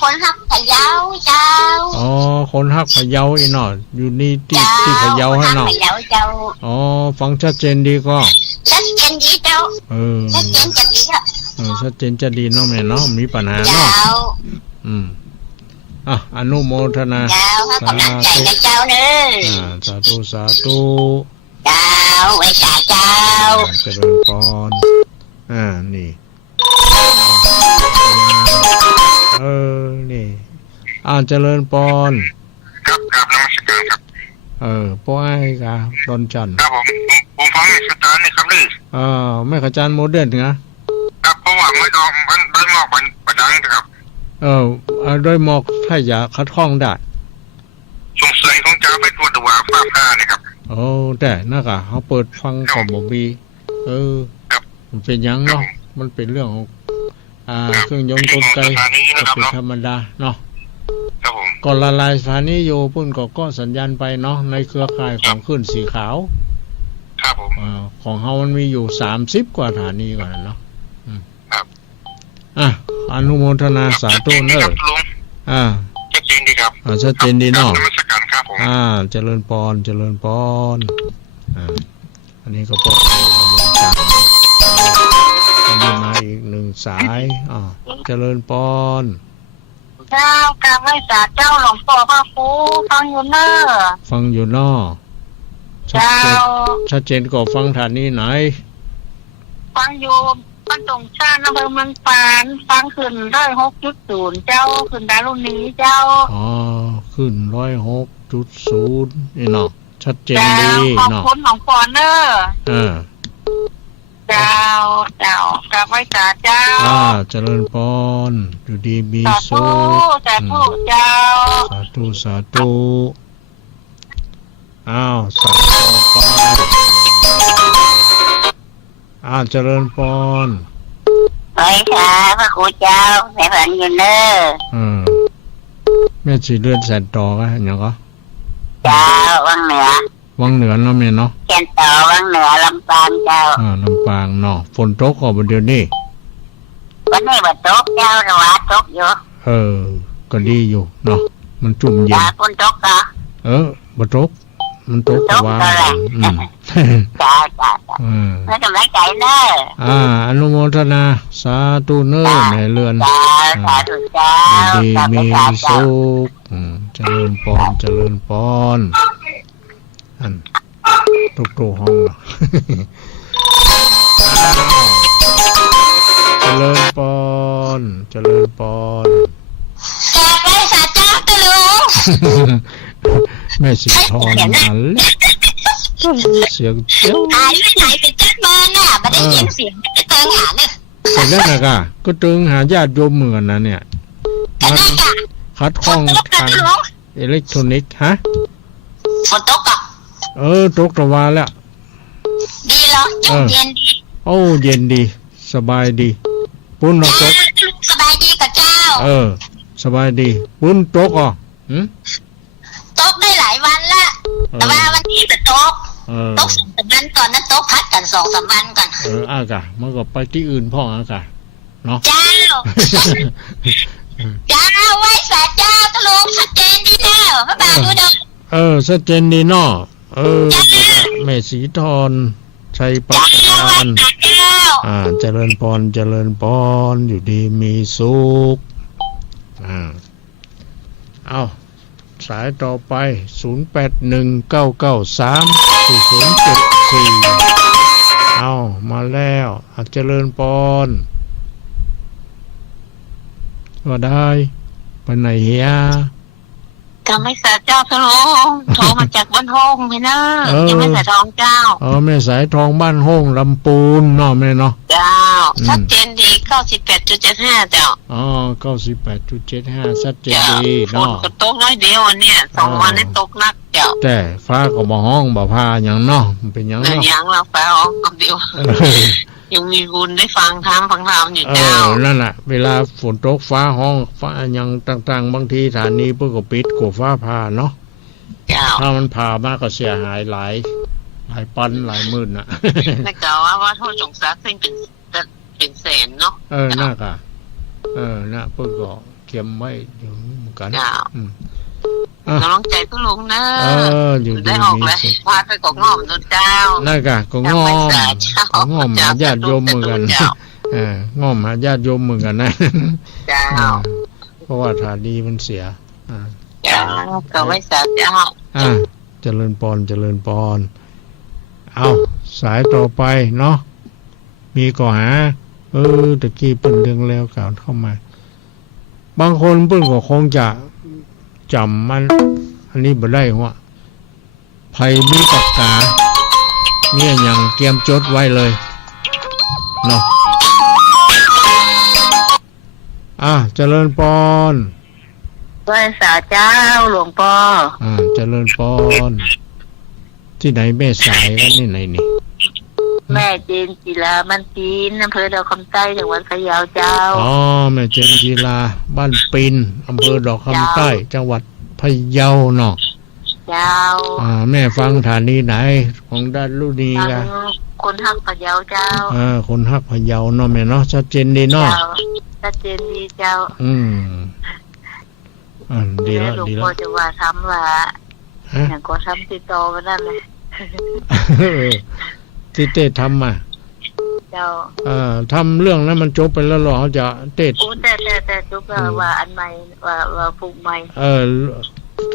คนฮักพะเยาเจ้า คนฮักพะเยาอีหน่ออยู่นี่ที่พะเยาให้หน่อ พะเยาเจ้า ฟังชัดเจนดีก็ ชัดเจนดีเจ้าชัดเจนจะดีอ่ะ ชัดเจนจะดีเนาะแม่เนาะมีปัญหา เจ้า เนาะอนุโมทนา เจ้าให้กำลังใจนะเจ้าเนอะ สาธุสาธุ เจ้าไว้จ่าเจ้า เจริญพรนี่นี่เจริญพร ครับนมัสการครับ ป้อยกะดอนจัน ครับผมฟังสถานนี่ครับนี่ แม่ขจารย์โมเดิร์นนะครับ เพราะว่าไม่ต้องมันได้มอกประดังครับ ด้วยหมอกถ้าอยากคัดข้องได้ สงสัยของจ้าไปตรวจดูว่าฟ้าผ่านี่ครับ แต่น่ากะเขาเปิดฟังของบบีมันเป็นยังเนาะมันเป็นเรื่องของเครื่องยนต์กลไกก็เป็นธรรมดาเนาะ ครับผม ก่อนละลายสถานีโยพุ่นก็สัญญาณไปเนาะในเครือข่ายของคลื่นสีขาว ครับผม ของเฮามันมีอยู่30กว่าสถานีก่อนเนาะ ครับ อนุโมทนาสาธุเนอะชัดเจนดีครับ ชัดเจนดีเนาะ นมัสการครับผม เจริญพรเจริญพรอันนี้ก็พอดำลังจับอันนี้มาอีกหนึ่งสายเจริญพร เจ้ากราบไหว้ศาลเจ้าหลวงพ่อพระครูฟังอยู่เนอะ ฟังอยู่นอ เจ้า ชัดเจนก็ฟังฐานนี้ไหน ฟังอยู่บ้านตรงชาติอำเภอเมืองปานฟังขึ้น106.0เจ้าขึ้นดารุณีเจ้า ขึ้น106.0นี่เนาะชัดเจนดี ขอบ เนาะ คุณของปอนเนอร์เจ้ากราบไหว้ศาลเจ้า เจริญพรอยู่ดีมี สา สุ ธุ ข สาธุเจ้า สาธุสาธุสาธุไปเจริญพร ไว้ค่ะพระครูเจ้าแม่พันอยู่เนอร์ แม่สีเลือดแสนต่อก็อย่างก็ เจ้าวังเหนือ วังเหนือเนาะแม่เนาะ เขียนต่อวังเหนือลำปางเจ้า ลำปางเนาะฝนตกก็บ่เดี๋ยวนี้ วันนี้บัดตกเจ้าระหว่างตกอยู่ ก็ดีอยู่เนาะมันจุ่มเย็น จ้าคุณตกเหรอ บ่ตกมันตกว่าจ้าไม่กำลังใจเนอะ อนุโมทนาสาธุเนอในเรือน จ้าสาธุเจ้า ดีมีสุขเจริญพรเจริญพรทุกห้องเจริญพรเจริญพร กราบไหว้ศาลเจ้าตะลุง แม่สิทรหันเสียงเจ้า หายไปไหนเป็นจักรบอลน่ะไม่ได้ยินเสียงจะเติงหาเนี่ย เป็นแล้วนะกะก็ตึงหาญาติโยมเหมือนนะเนี่ยมันคัดข้องทางอิเล็กทรอนิกส์ฝนตกอ่ะตกตะวันแล้ว ดีเหรอเย็นดี เย็นดีสบายดีปุ้นนกตก สบายดีกับเจ้าสบายดีปุ้นตกตกได้หลายวันละแต่ว่าวันนี้จะตก ตก2-3 วันก่อนนั้นตกพัดกัน2-3 วันก่อนอากะมันก็ไปที่อื่นพ่ออากะเนาะเจ้าไว้ศาลเจ้าตะลุงชัดเจนดีแล้วพระบาทดูดงชัดเจนดีเนาะแม่สีทรชัยประการ เจ้า เจริญพรเจริญพรอยู่ดีมีสุขเอาสายต่อไป0819934074เอามาแล้วเจริญพรก็ได้ไปไหนเฮีย ก็ไม่สาเจ้าพระองค์โทรมาจากบ้านห้องพี่นะยังไม่สาทองเจ้าแม่สายทองบ้านห้องลำปูนเนาะแม่เนาะเจ้าชัดเจนดี 98.75 เจ้า98.75ชัดเจนดีเนาะฝนก็ตกน้อยเดียวเนี่ย2วันนี้ตกหนักเจ้าแต่ฟ้าก็บ่ห้องบ่พาหยังเนาะมันเป็นหยังเนาะยังเราฟ้าห้องกับเดียวยังมีบุญได้ฟังธรรมอยู่เจ้านั่นน่ะเวลาฝนตกฟ้าห้องฟ้าหยังต่างๆบางทีสถานีเพิ่นก็ปิดกลัวฟ้าผ่าเนาะถ้ามันผ่ามากก็เสียหายหลายปันหลายหมื่นน่ะแต่ก็ว่าโทษสงสารเป็นแสนเนาะน่าค่ะน่ะเพิ่นก็เก็บไว้อยู่เหมือนกันกำลังใจทุกลุงนะอยู่ได้ออกเลยพาไปกงอมตัวเจ้านั่นกะกงอมหาญาติโยมเหมือนกันงอมหาญาติโยมเหมือนกันนะเจ้าเพราะว่าฐานดีมันเสียเจ้าก็ไม่สาเจ้าเจริญพรเจริญพรเอาสายต่อไปเนาะมีก่อหาตะกี้เปิ้นเรื่องแล้วกล่าวเข้ามาบางคนเปิ้นก็คงจะจำมันอันนี้บ่ได้หัวไผมีปากกาเนี่ยอย่างเตรียมจดไว้เลยเนาะเจริญพรพระสาเจ้าหลวงพ่อเจริญพรที่ไหนแม่สายกันนี่ไหนนี่แม่เจนจีลามันปีนอำเภอดอกคำใต้จังหวัดพะเยาเจ้าแม่เจนจีลาบ้านปินอำเภอดอกคำใต้จังหวัดพะเยาเนาะเจ้าแม่ฟังฐานีไหนของด้านลูนีกันคนฮักพะเยาเจ้าคนฮักพะเยาเนาะแม่เนาะชัดเจนดีเนาะชัดเจนดีเจ้าดีแล้วดีแล้วหลวงพ่อจะว่าทำว่าอย่างก็ทำติดต่อกันนั่นเลยที่เต้ทำมาเจ้าทำเรื่องนั้นมันจบไปแล้วหรอเขาจะเต้แต่จบแล้วว่าอันใหม่ว่าปลูกใหม่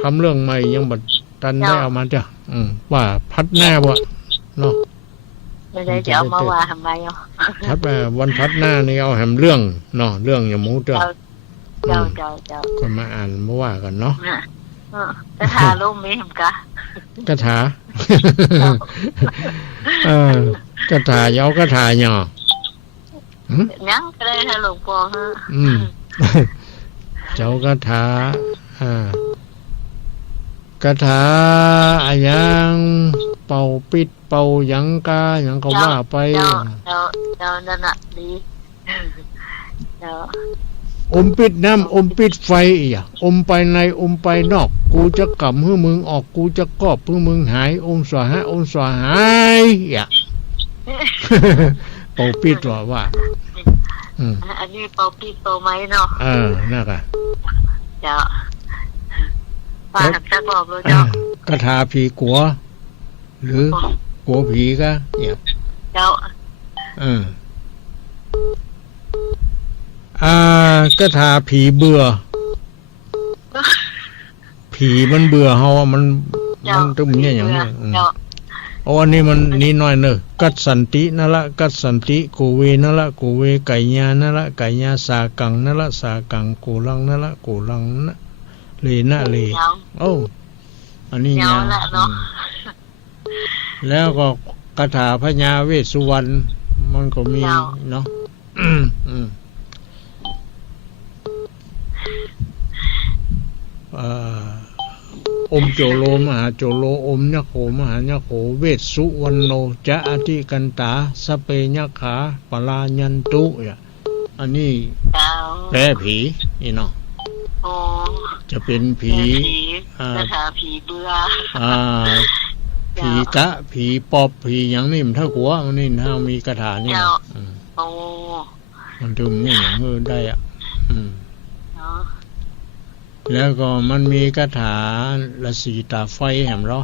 ทำเรื่องใหม่ยังบัดตันได้เอามาจ้ะว่าพัดแน่บ่เนาะไม่ได้จะเอามาว่าทำไมพัดวันพัดหน้านี่เอาแหมเรื่องเนาะเรื่องอย่างหมูเจ้าคนมาอ่านมาว่ากันเนาะกระถาลูกมีมกะกระถา กระถาเย้ากระถาหย่อยังก็ได้ค่ะหลวงพ่อฮะเจ้ากระถากระถาอะยังเป่าปิดเป่าหยังกาหยังก็ว่าไปเจ้านั่นน่ะดีอมปิดน้ำอมปิดไฟอมไปในอมไปนอกกูจะกำให้มึงออกกูจะกอบให้มึงหายอมสวาหายเป่าปิดว่าอันนี้เป่าปิดเป่าไม้เนาะน่ากะเจ้าปากจะบอกเลยเจ้ากระทาผีกัวหรือกลัวผีก็เจ้าก็ทาผีเบื่อผีมันเบื่อเฮามันตึ้มเนี่ยอย่างนี้อันนี้มันนี่น้อยเนอะกัดสันตินั่นละกัดสันติกูเวนั่นละกูเวไก่ยานั่นละไก่ยาสากังนั่นละสากังกูลังนั่นละกูลังนะเลยนะเลยอันนี้ยาวแล้วก็คาถาพญาเวสสุวรรณมันก็มีเนาะอมโจโลมหาโจโลอมยะโขมหายะโขเวสสุวรรณโนจะอธิกันตาสเปญะขาปลายันตุอันนี้แปลผีนี่เนาะจะเป็นผีคาถาผีเบื่อผีกะผีปอบผีอย่างนี้มันเท่ากัวมันนี่ถ้ามีคาถานี่มันถึงนี่อย่างเออได้แล้วก็มันมีคาถาละสีตาไฟแหมเหรอ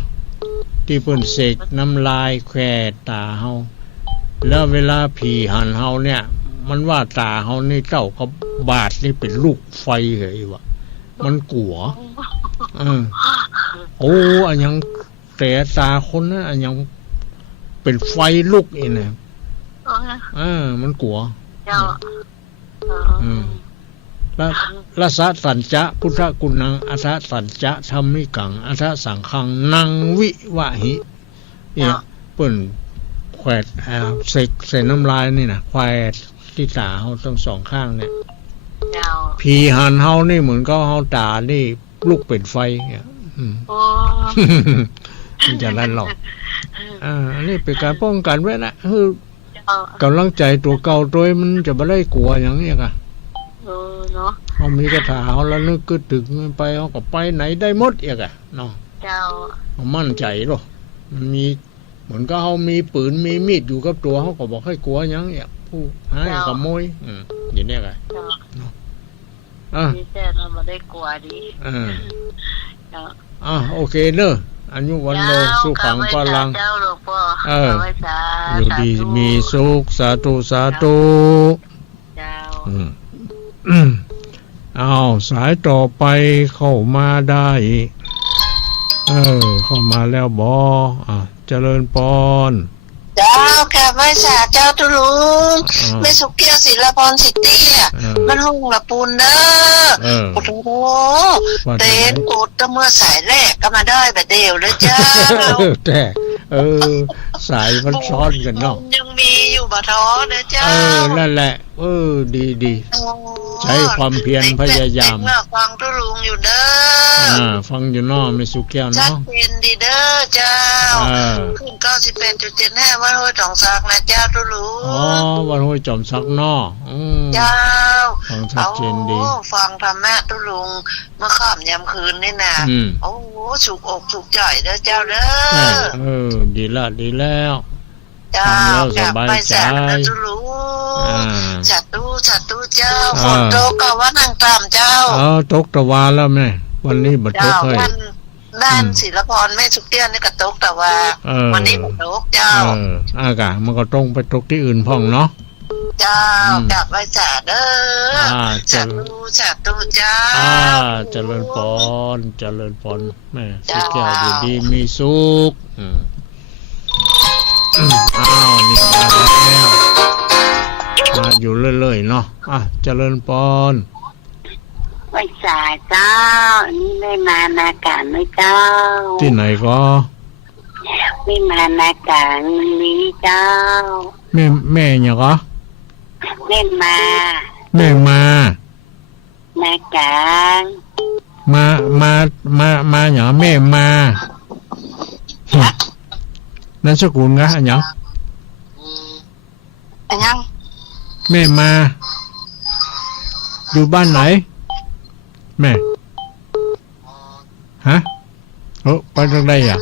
ที่เพิ่นเสกน้ำลายแควตาเฮา แล้วเวลาผีหันเฮาเนี่ย มันว่าตาเฮานี่เจ้าก็บาดนี่เป็นลูกไฟเหรอวะมันกลัวโอ้อันยังแต่ตาคนนั้นอันยังเป็นไฟลุกอีกเนี่ยมันกลัวละสะสัญจะพุทธกุณังอัสสะสัญจะธรรมิกังอัสสะสังฆังนังวิวะหิเนี่ยเปิ้นแขวดเศษน้ำลายนี่นะแขวดที่ตาเฮาทั้งสองข้างเนี่ยผีหันเฮานี่เหมือนก็เฮาตานี่ลุกเป็นไฟเนี่ยมันจะนั่นหรอกอันนี้เป็นการป้องกันไว้นะคือกำลังใจตัวเก่าตัวมันจะไม่ได้กลัวอย่างนี้ค่ะเนาะเขามีกระถาเขาแล้วนึกก็ตึกไปเขาก็ไปไหนได้หมดอีกอ่ะเนาะมั่นใจหรอมันมีเหมือนก็เขามีปืนมีมีดอยู่กับตัวเขาก็บอกให้กลัวอย่างเงี้ยผู้หายขโมยอย่างนี้ไงนี่แต่เราไม่ได้กลัวดิโอเคเนอะอายุวันโนสุขังพลังอยู่ดีมีสุขสาธุสาธุสายต่อไปเข้ามาได้เข้ามาแล้วบเจริญปอนเจ้าค่ะไม่สาเจ้าตุลุงไม่สุกเกียศิลปรสิทธิ์มันหุ่งละปูนเด้อโอ้โหเต้นกดเมื่อสายแรกก็มาได้แบบเดียวเลยเจ้าแต่สายมันซ้อนกันเนาะยังมีอยู่บ่ท้อเด้อเจ้านั่นแหละดีใช้ความเพียรพยายามฟังตุลุงอยู่เด้อฟังอยู่เนาะไม่สุกแก้วเนาะชัดเจนดีเด้อเจ้าขึ้น98.75วันห้วยจอมซักนะเจ้าตุลุงวันห้วยจอมซักเนาะเจ้าฟังชัดเจนดีฟังธรรมะตุลุงเมื่อค่ำยามคืนนี่นะโอ้โหสุกอกสุกใจเด้อเจ้าเด้อดีแล้วเจ้าสบายใจจัดตู้เจ้าฝนตกก็ว่านั่งตามเจ้าตกตะวันแล้วแม่วันนี้บ่ตกเลยด้านศิลปรไม่สุกเตี้ยนี่ก็ตกแต่ว่าวันนี้บ่ตกเจ้าอากาศมันก็ตรงไปตกที่อื่นพ่องเนาะเจ้าจับไว้จัดเด้อจัดตู้เจ้าเจริญพรแม่สุขแก่อยู่ดีมีสุขนี่มาแล้วมาอยู่เรื่อยๆเนาะเจริญพรไว้จ่าเจ้านี่ไม่มานาการไม่เจ้าที่ไหนก็ไม่มานาการนี้เจ้าแม่เนี่ยก็แม่มานาการมาเหรอแม่มานั่นสกุลกะอันยังแม่มาอยู่บ้านไหนแม่ฮะไปทางใดอ่ะ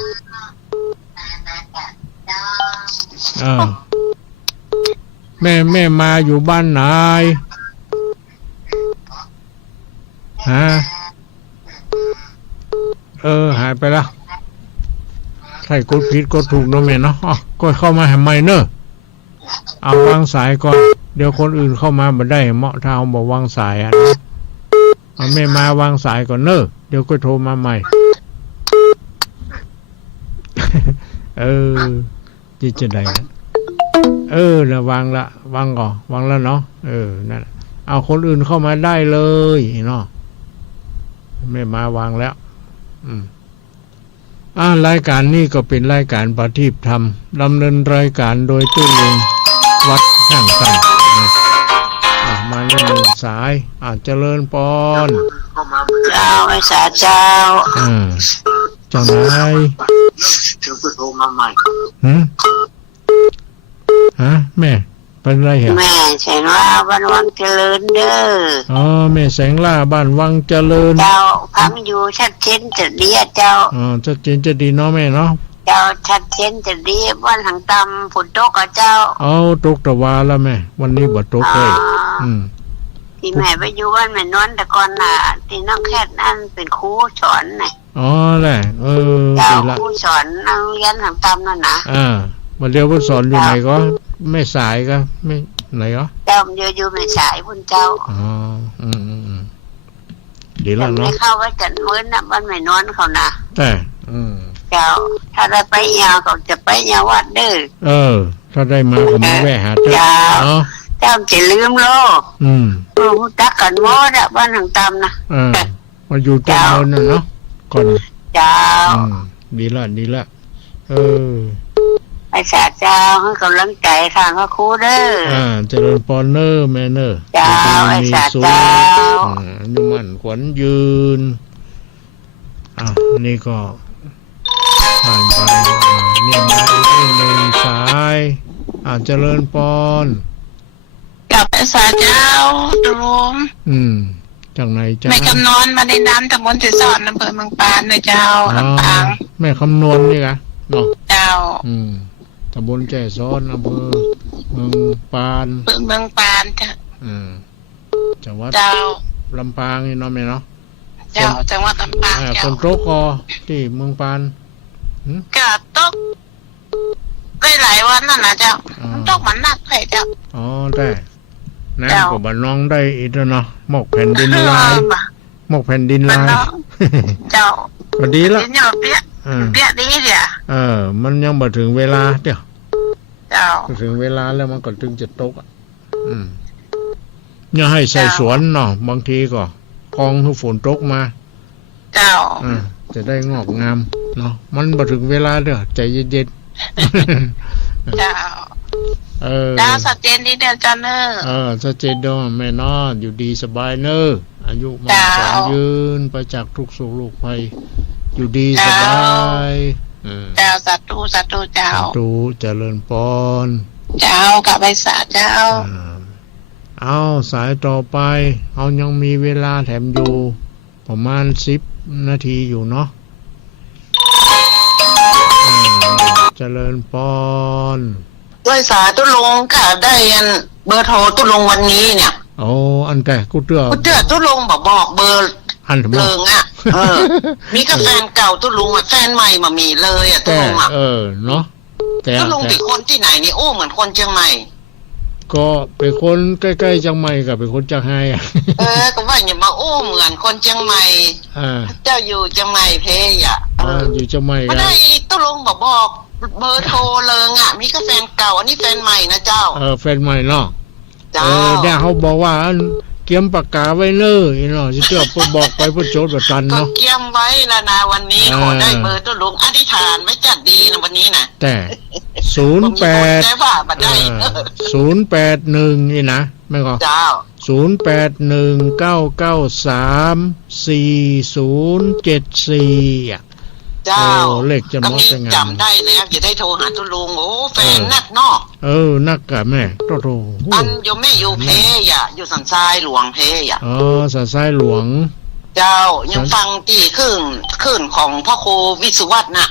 แม่มาอยู่บ้านไหนฮะหายไปละใครกดผิดกดถูกเนาะแม่เนาะก็เข้ามาให้ใหม่เนอะเอาวางสายก่อนเดี๋ยวคนอื่นเข้ามาบ่ได้เหมาะถ้าเอาบ่วางสายเอาแม่มาวางสายก่อนเนอะเดี๋ยวก็โทรมาใหม่ที่จะได้แล้ววางก่อนวางแล้วเนาะนั่นเอาคนอื่นเข้ามาได้เลยเนาะแม่มาวางแล้วรายการนี้ก็เป็นรายการประทีปธรรมดำเนินรายการโดยตุ้ยลุงวัดห่างกันมาเล่นสายเจริญปอนเจ้าไอ้สาเจ้าเจ้านายเดี๋ยวก็โทรมาใหม่แม่เป็นไรเหรอแม่แสงล่าบ้านวังเจริญเด้อแม่แสงล่าบ้านวังเจริญเจ้าพังอยู่ชัดเจนจะดีเจ้าชัดเจนจะดีเนาะแม่เนาะเจ้าชัดเจนจะดีวันหางตำฝนตกกับเจ้าตกตะวันแล้วแม่วันนี้บ่ตกเลยที่แม่ไปอยู่บ้านแม่นวลแต่ก่อนน่ะที่น้องแคทนั่นเป็นครูสอนน่ะแหละเจ้าครูสอนนักเรียนหางตำนั่นนะ มาเดียวเพิ่นสอนอยู่ไหนก็ไม่สายก็ไม่ไหนก็ เจ้าอยู่ในสายพุ่นเจ้า อ๋อดีแล้ว ไม่ เนาะ เข้าไว้กันมื้อน่ะมันไม่นอนเขานะ แต่เจ้าถ้าได้ไปยาวก็จะไปยาววัดเด้อถ้าได้มาก็มาแวะหาเจ้าเนาะ เจ้าจะลืมโลกรู้จักกันหมดอ่ะบ้านทางตำนะมาอยู่ตรงนั้นน่ะเนาะก่อน เจ้าดีละไอ้สาเจ้าให้กำลังใจทางพระครูเด้อเจริญพรเนอร์แม่เนอร์เจ้าไอ้สาเจ้านุ่มันขวัญยืนนี่ก็ผ่านไปเนี่ยมาอีกหนึ่งสายเจริญพรกับไอ้สาเจ้าตุลุงจากไหนจ้าแม่คำนวณมาในน้ำตำบลเสสอนอำเภอเมืองปานนะเจ้าลำปางแม่คำนวณนี่กะเนาะเจ้าตำบลแก่ซ้อนอำเภอเมืองปานเมืองปานจ้ะจังหวัดเจ้าลำปางนี่เนาะแม่เนาะเจ้าจังหวัดลำปางเจ้าคนโตกอที่เมืองปานก็ตกได้หลายวันนั่นนะเจ้าตกมันหนักเลยเจ้าได้น้ำกับบ้านน้องได้อีกแล้วเนาะหมกแผ่นดินลายหมกแผ่นดินลายเจ้าก็ดีแล้วเปี้ยดีเดี๋ยวมันยังมาถึงเวลาเดี๋ยวเจ้าถึงเวลาแล้วมันก็ถึงจะตกอย่าให้ใส่สวนเนาะบางทีก็กองทุกฝนตกมาเจ้าจะได้งอกงามเนาะมันมาถึงเวลาเด้อใจเย็นๆเจ้าดาวสัจเจนดีเดียวจ้าเนอสัจเจนดอแม่นอนอยู่ดีสบายเนออายุมันขวัญยืนไปจากทุกโศกโรคภัยอยู่ดีสบายเจ้าสัตว์เจ้าเจริญพรเจ้ากับใบสาเจ้าเอาสายต่อไปเอายังมีเวลาแถมอยู่ประมาณ10 นาทีอยู่เนาะเจริญพรด้วยสาตุลงค่ะได้เบอร์โทรตุลงวันนี้เนี่ยอันแต่กูเตื้อตุลงบอกเบอร์เลิงอ่ะมีกับแฟนเก่าตุลงแฟนใหม่มามีเลยอ่ะตุลงเนาะตุลงเป็นคนที่ไหนนี่เหมือนคนเชียงใหม่ก็เป็นคนใกล้ๆเชียงใหม่กับเป็นคนจังไห้ก็ว่าอย่ามาเหมือนคนเชียงใหม่เจ้าอยู่เชียงใหม่เพย่ะอยู่เชียงใหม่ไม่ได้ตุลงบอกเบอร์โทรเลิงอ่ะมีกับแฟนเก่าอันนี้แฟนใหม่นะเจ้าแฟนใหม่เนาะเนี่ยเขาบอกว่าเกียมปากกาไว้เน้ออีเนาะสิเจ้าบอกไปผู้โจทย์บ่ทันเนาะเกียมไว้แล้วนะวันนี้ขอได้เบอร์ตุลงอธิษฐานไม่จัดดีนะวันนี้นะแต่081นี่นะแม่ก็เจ้า0819934074เจ้าเลขจะมดจะงามจำได้แล้วจะได้โทรหาตุลุงแฟนนักเนาะนักกะแม่โทรอันอยู่ไม่อยู่เพย่ะอยู่สันทรายหลวงเพย่ะสันทรายหลวงเจ้ายังฟังตีขึ้นของพ่อครูวิสุวัฒน์น่ะ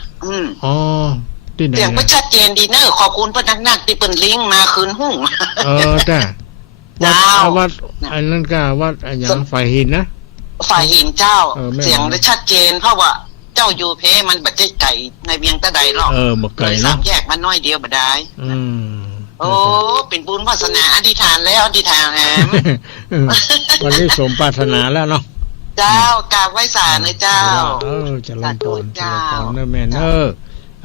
ที่ไหนเสียงก็ชัดเจนดีเนอขอบคุณพนักที่เปิ้นลิงก์มาคืนหุ้งแต่วัดอันนั้นก็วัดอย่างฝ่ายหินนะฝ่ายหินเจ้าเสียงได้ชัดเจนเพราะว่าเจ้าอยู่เพมันบัดใจไก่ในเวียงตะไดหรอกบ่ไก่เนาะ3 แยกมันน้อยเดียวบ่ได้เป็นบุญวาสนาอธิษฐานแล้วอธิษฐานแหมวันนี้สมปรารถนาแล้วเนาะเจ้ากราบไหว้ศาลเลยเจ้าเจริญพรเจ้าแม่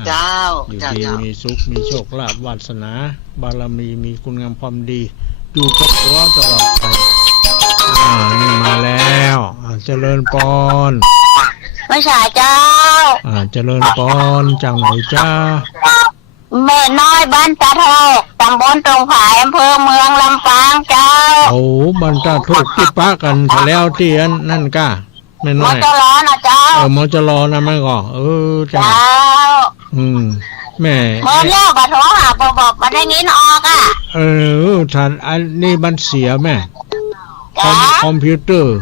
เจ้าอยู่ดีมีสุขมีโชคลาภวาสนาบารมีมีคุณงามความดีอยู่กับตัวตลอดไปนี่มาแล้วเจริญพรไม่ใช่เจ้าเจริญพรจากไหนจ้าแม่น้อยบ้านตาโทกตำบลตรงผายอำเภอเมืองลำปางเจ้าบ้านตาโทกที่ป้ากันแล้วที่นั่นก้าแม่น้อยมอจรอนะเจ้ามอจรอนะแม่ก็เจ้าแม่เมื่อเล่าบัดโทรหาบอกมาได้ยินออกท่านอันนี้มันเสียแม่คอมพิวเตอร์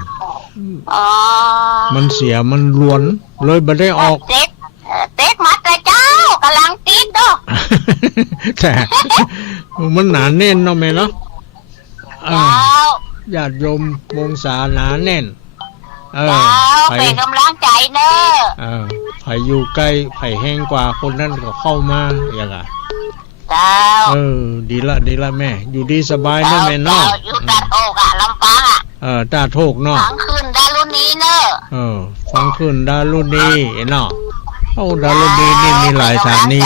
มันเสียมันล้วนเลยไม่ได้ออกเต็กมัดเลยเจ้ากำลังติดด้วยแต่มันหนาแน่นเนาะแม่เนาะญาติโยมวงศาหนาแน่นเป็นกำลังใจเนอะไผอยู่ใกล้ไผแห้งกว่าคนนั้นก็เข้ามาอย่าง เจ้าดีละแม่อยู่ดีสบายนะแม่เนาะอยู่ตาโทกอะลำปางอะตาโทกเนาะฟังคืนดารุณีเนอะฟังคืนดารุณีเนาะดารุณีนี่มีหลายสถานี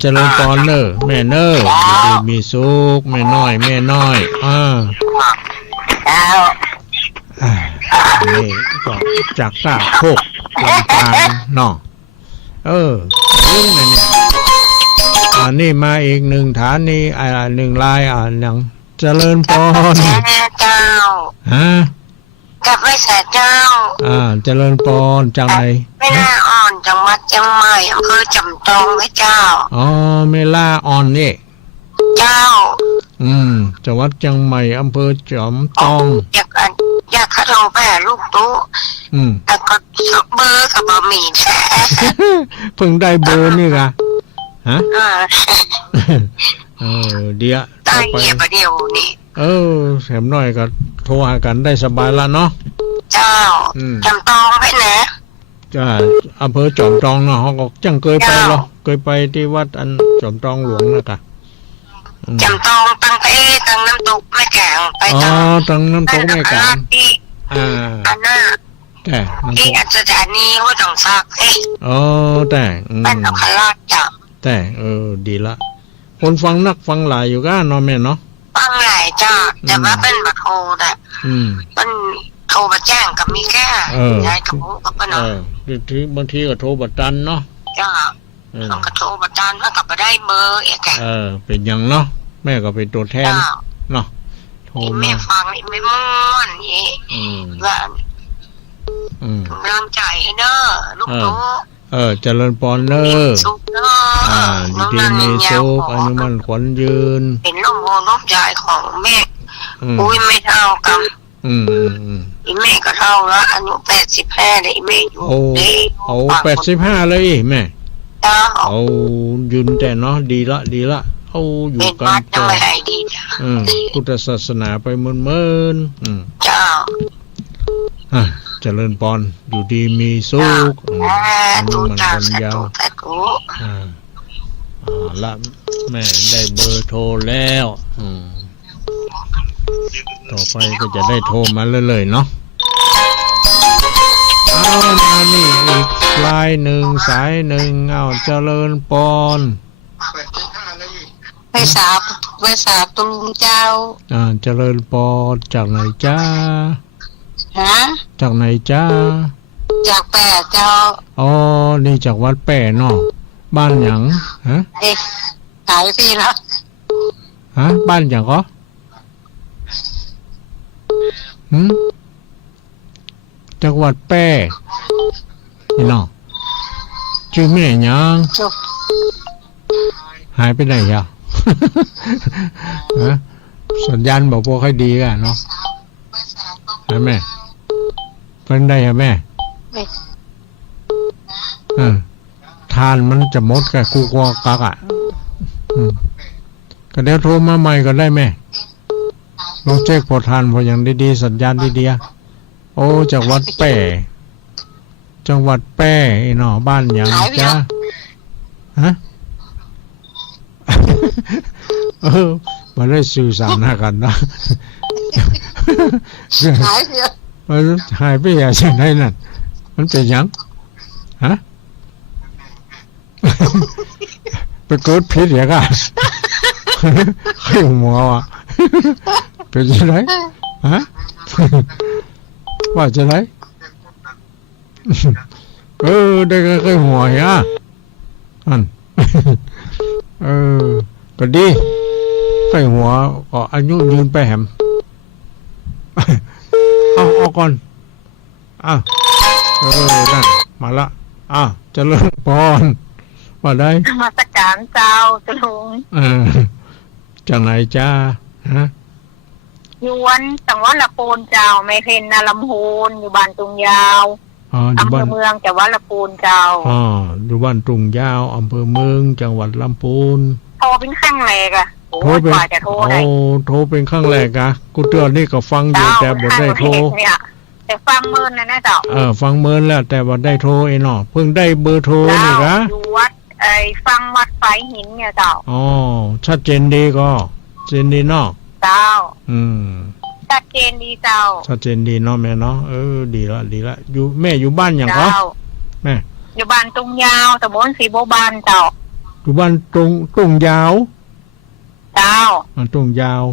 เจริญพรเนอะแม่เนอะดีมีสุขแม่น้อยเจ้านี่ก็จากตาโคกลำปางเนาะเรื่องอะไรเนี่ยนี่มาอีกหนึ่งฐานนี่หนึ่งลายอย่างเจริญพรเจ้ากับไม่ใช่เจ้าเจริญพรจังไหนไม่น่าอ่อนจังหวัดเชียงใหม่อำเภอจำตองไหมเจ้าเมล่าอ่อนนี่เจ้าจังหวัดเชียงใหม่อำเภอจอมตองอยากเข้าไปหาลูกตู้แล้วก็เบอร์กับบะหมี่แท้เพิ่งได้เบอร์นี่กะฮะเดี๋ยวได้เงียบเดียวนี่แถมหน่อยก็โทรหากันได้สบายละเนาะเจ้าจำตองไปนะจ้าอำเภอจอมตองเนาะเขาก็จังเคยไปหรอเคยไปที่วัดอันจอมตองหลวงนะกะจำตองตั้งไปตั้งน้ำตกแม่แกงไปตั้งน้ำตกแม่แกงอันน่ะแต่ที่สถานีห้วยตองซักแต่เป็นอัคราชจ้ะแต่ดีละคนฟังนักฟังหลายอยู่ก็เนาะแม่เนาะฟังหลายจ้ะแต่ว่าเป็นบัตรโทรแต่มันโทรบัตรแจ้งกับมีแค่ย้ายโทรกับปนบางทีก็โทรบัตรตันเนาะจ้ะต้องกระโทรบัตรตันแล้วกลับมาได้เบอร์อีกเป็นยังเนาะแม่ก็เป็นตัวแทนเนาะโทรแม่ฟังไม่ม่วนนี่ว่ากำลังใจให้เนอะลูกโตเจริญพรเนอะดีมีสุขอายุมั่นขวัญยืนเป็นลูกโมลูกใหญ่ของแม่อุ้ยไม่เท่ากันอีแม่ก็เท่าแล้วอายุ85เลยแม่อยู่85เลยแม่ยืนแต่เนาะดีละอยู่กันต่อพุทธศาสนาไปเมินเจ้าเจริญพรอยู่ดีมีสุขมันคนยาวละแม่ได้เบอร์โทรแล้วต่อไปก็จะได้โทรมาเลยเนาะมานี่อีกลายหนึ่งสายหนึ่งเจริญพรไปสาบตุงเจ้าเจริญพรจากไหนจ้าจากไหนจ้าจากแปะเจ้านี่จากวัดแปะเนาะบ้านหยังหายปีแล้วบ้านหยังก็จังหวัดแปะนี่เนาะชื่อแม่หยังหายไปไหนอ่ะสัญญาณบอกพวกให้ดีกันเนาะแม่เป็นได้แม่ทานมันจะหมดกับกูกกักก็เดี๋ยวโทรมาใหม่ก็ได้แม่ลองเช็คพอทานพออย่างดีๆสัญญาณดีๆจากวัดแป่จังหวัดแป่เนาะบ้านอย่างจ้ามาได้สื่อสารกันนะหายไปอย่างเช่นไรนั่นมันเป็นยังไปเกิดพิษอย่างกันใครหัววะเป็นยังไงว่าจะไรได้ใครหัวฮะก็ดีใครหัวก็อายุยืนไปแหมเอาก่อนนั่นมาละเจริญพรว่าได้มาสักการเจ้าจะลงจังไหนจ้าอยู่วันจังหวัดละปูนเจ้าไม่เพนนาลำพูนอยู่บ้านตุงยาวอำเภอเมืองจังหวัดละปูนเจ้าอยู่บ้านตุงยาวอำเภอเมืองจังหวัดลำพูนโทรเป็นข้างแรกอะโทรเป็นโทรเป็นข้างแรกอะกูเตือนนี่ก็ฟังอยู่แต่บ่ได้โทรแต่ฟังเมินนะเจ้าฟังเมินแล้วแต่ว่าได้โทรเนาะเพิ่งได้เบอร์โทรนี่กะอยู่วัด ไอ้ฟังวัดไฟหินเนี่ยเจ้า อ๋อชัดเจนดีก็เจนดีเนาะ เจ้า อืม ชัดเจนดีเจ้า ชัดเจนดีเนาะแม่เนาะดีละดีละอยู่แม่อยู่บ้านอย่างก็ เจ้า แม่ อยู่บ้านตุงยาวตำบลศรีบัวบานเจ้า อยู่บ้านตรงยาว เจ้า ตรงยาว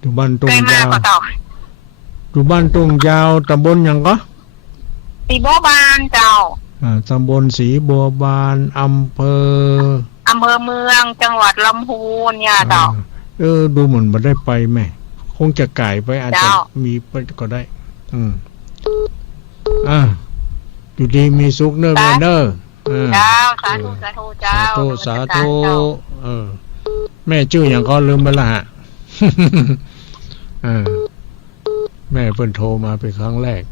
อยู่บ้านตร เค ง ยมาย าว ก็เจ้า อยู่บ้านตรงยาวตำบลอย่างก็ ศรีบัวบานเจ้า ตำบลศรีบัวบานอำเภอ อำเภอเมืองจังหวัดลำพูนเนี่ยเจ้า ดูเหมือนมาได้ไปแม่คงจะไก่ไปอาจจะ เจ้า มีไปก็ได้ อยู่ดีมีสุขเนอร์แม่เนอร์ เจ้าสาธุสาธุเจ้า สาธุแม่ชื่ออย่างก็ลืมไปละฮะ แม่เพิ่นโทรมาเป็นครั้งแรก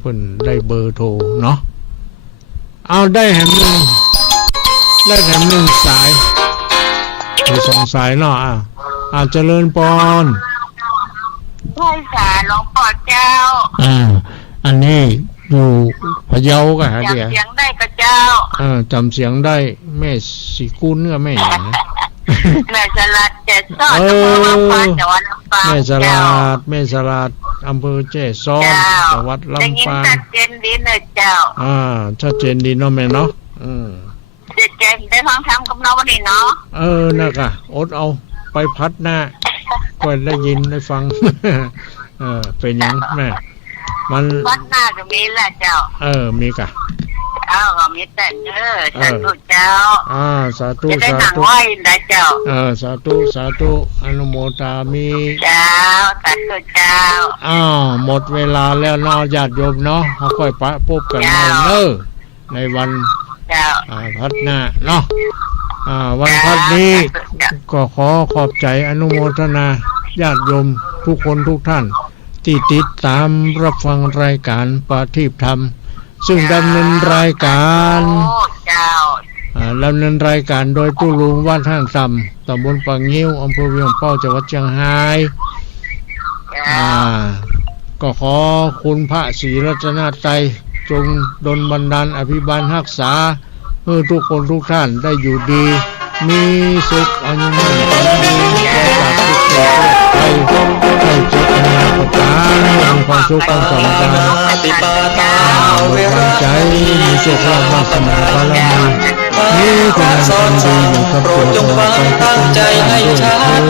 เพิ่นได้เบอร์โทรเนาะเอาได้แถมหนึ่งสายมีสองสายเนาะเจริญปอน ใช่สาหลวงพ่อเจ้า อันนี้อยู่พะเยาก็หา จำ เดีย เสียงได้กับเจ้า จำเสียงได้แม่สีกูเนื้อแม่หยัง แม่สลัดเจ็ดซอดอำเภอลำปางจังหวัดลำปาง แม่ส เจ้า ลาดอำเภอแจ้ซ้อน เจ้า จังหวัด ได้ยิ ลำ น ปาง ชัดเจนดีเลยเจ้า ชัดเจนดีเนาะแม่เนาะ ชัดเจนได้ฟังธรรมกับน้องวันนี้เนาะ นะกะอดเอาไปพัดหน้าก็ได้ยินได้ฟัง เป็นหยังแม่มัน วัดหน้าก็มีแหละเจ้า มีกะ ก็มีแต่เด้อสาธุเจ้า สาธุ จะได้ สา หนัง ธุ ไหวนะเจ้า สาธุอนุโมทามิ เจ้าสาธุเจ้า หมดเวลาแล้วเนาะญาติโยมเนาะเขาค่อยปะพบกันใหม่เนอะในวัน เจ้า พัดหน้าเนาะวันพัดนี้ก็ขอขอบใจอนุโมทนาญาติโยมทุกคนทุกท่านที่ติดตามรับฟังรายการปาทีปธรรมซึ่งดำเนินรายการ เจ้า ดำเนินรายการโดยตู้ลุงวัดห้างต่ำตำบลปางงิ้วอำเภอเวียงเป้าจังหวัดเชียงรายก็ขอคุณพระศรีรัตนตรัยจงดลบันดาลอภิบาลรักษาเพื่อทุกคนทุกท่านได้อยู่ดีมีสุขอายุมั่นขวัญยืนจากทุกโศกโรคภัยให้เจ็บอนาคตการมีความสุขความสำราญมีความใจมีโชคลาภวาสนาบารมีมีคุณธรรมดีอยู่กับตัวตนไปทุกคนด้วยเถิด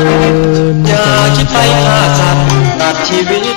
อย่าคิดไปฆ่าสัตว์ตัดชีวิต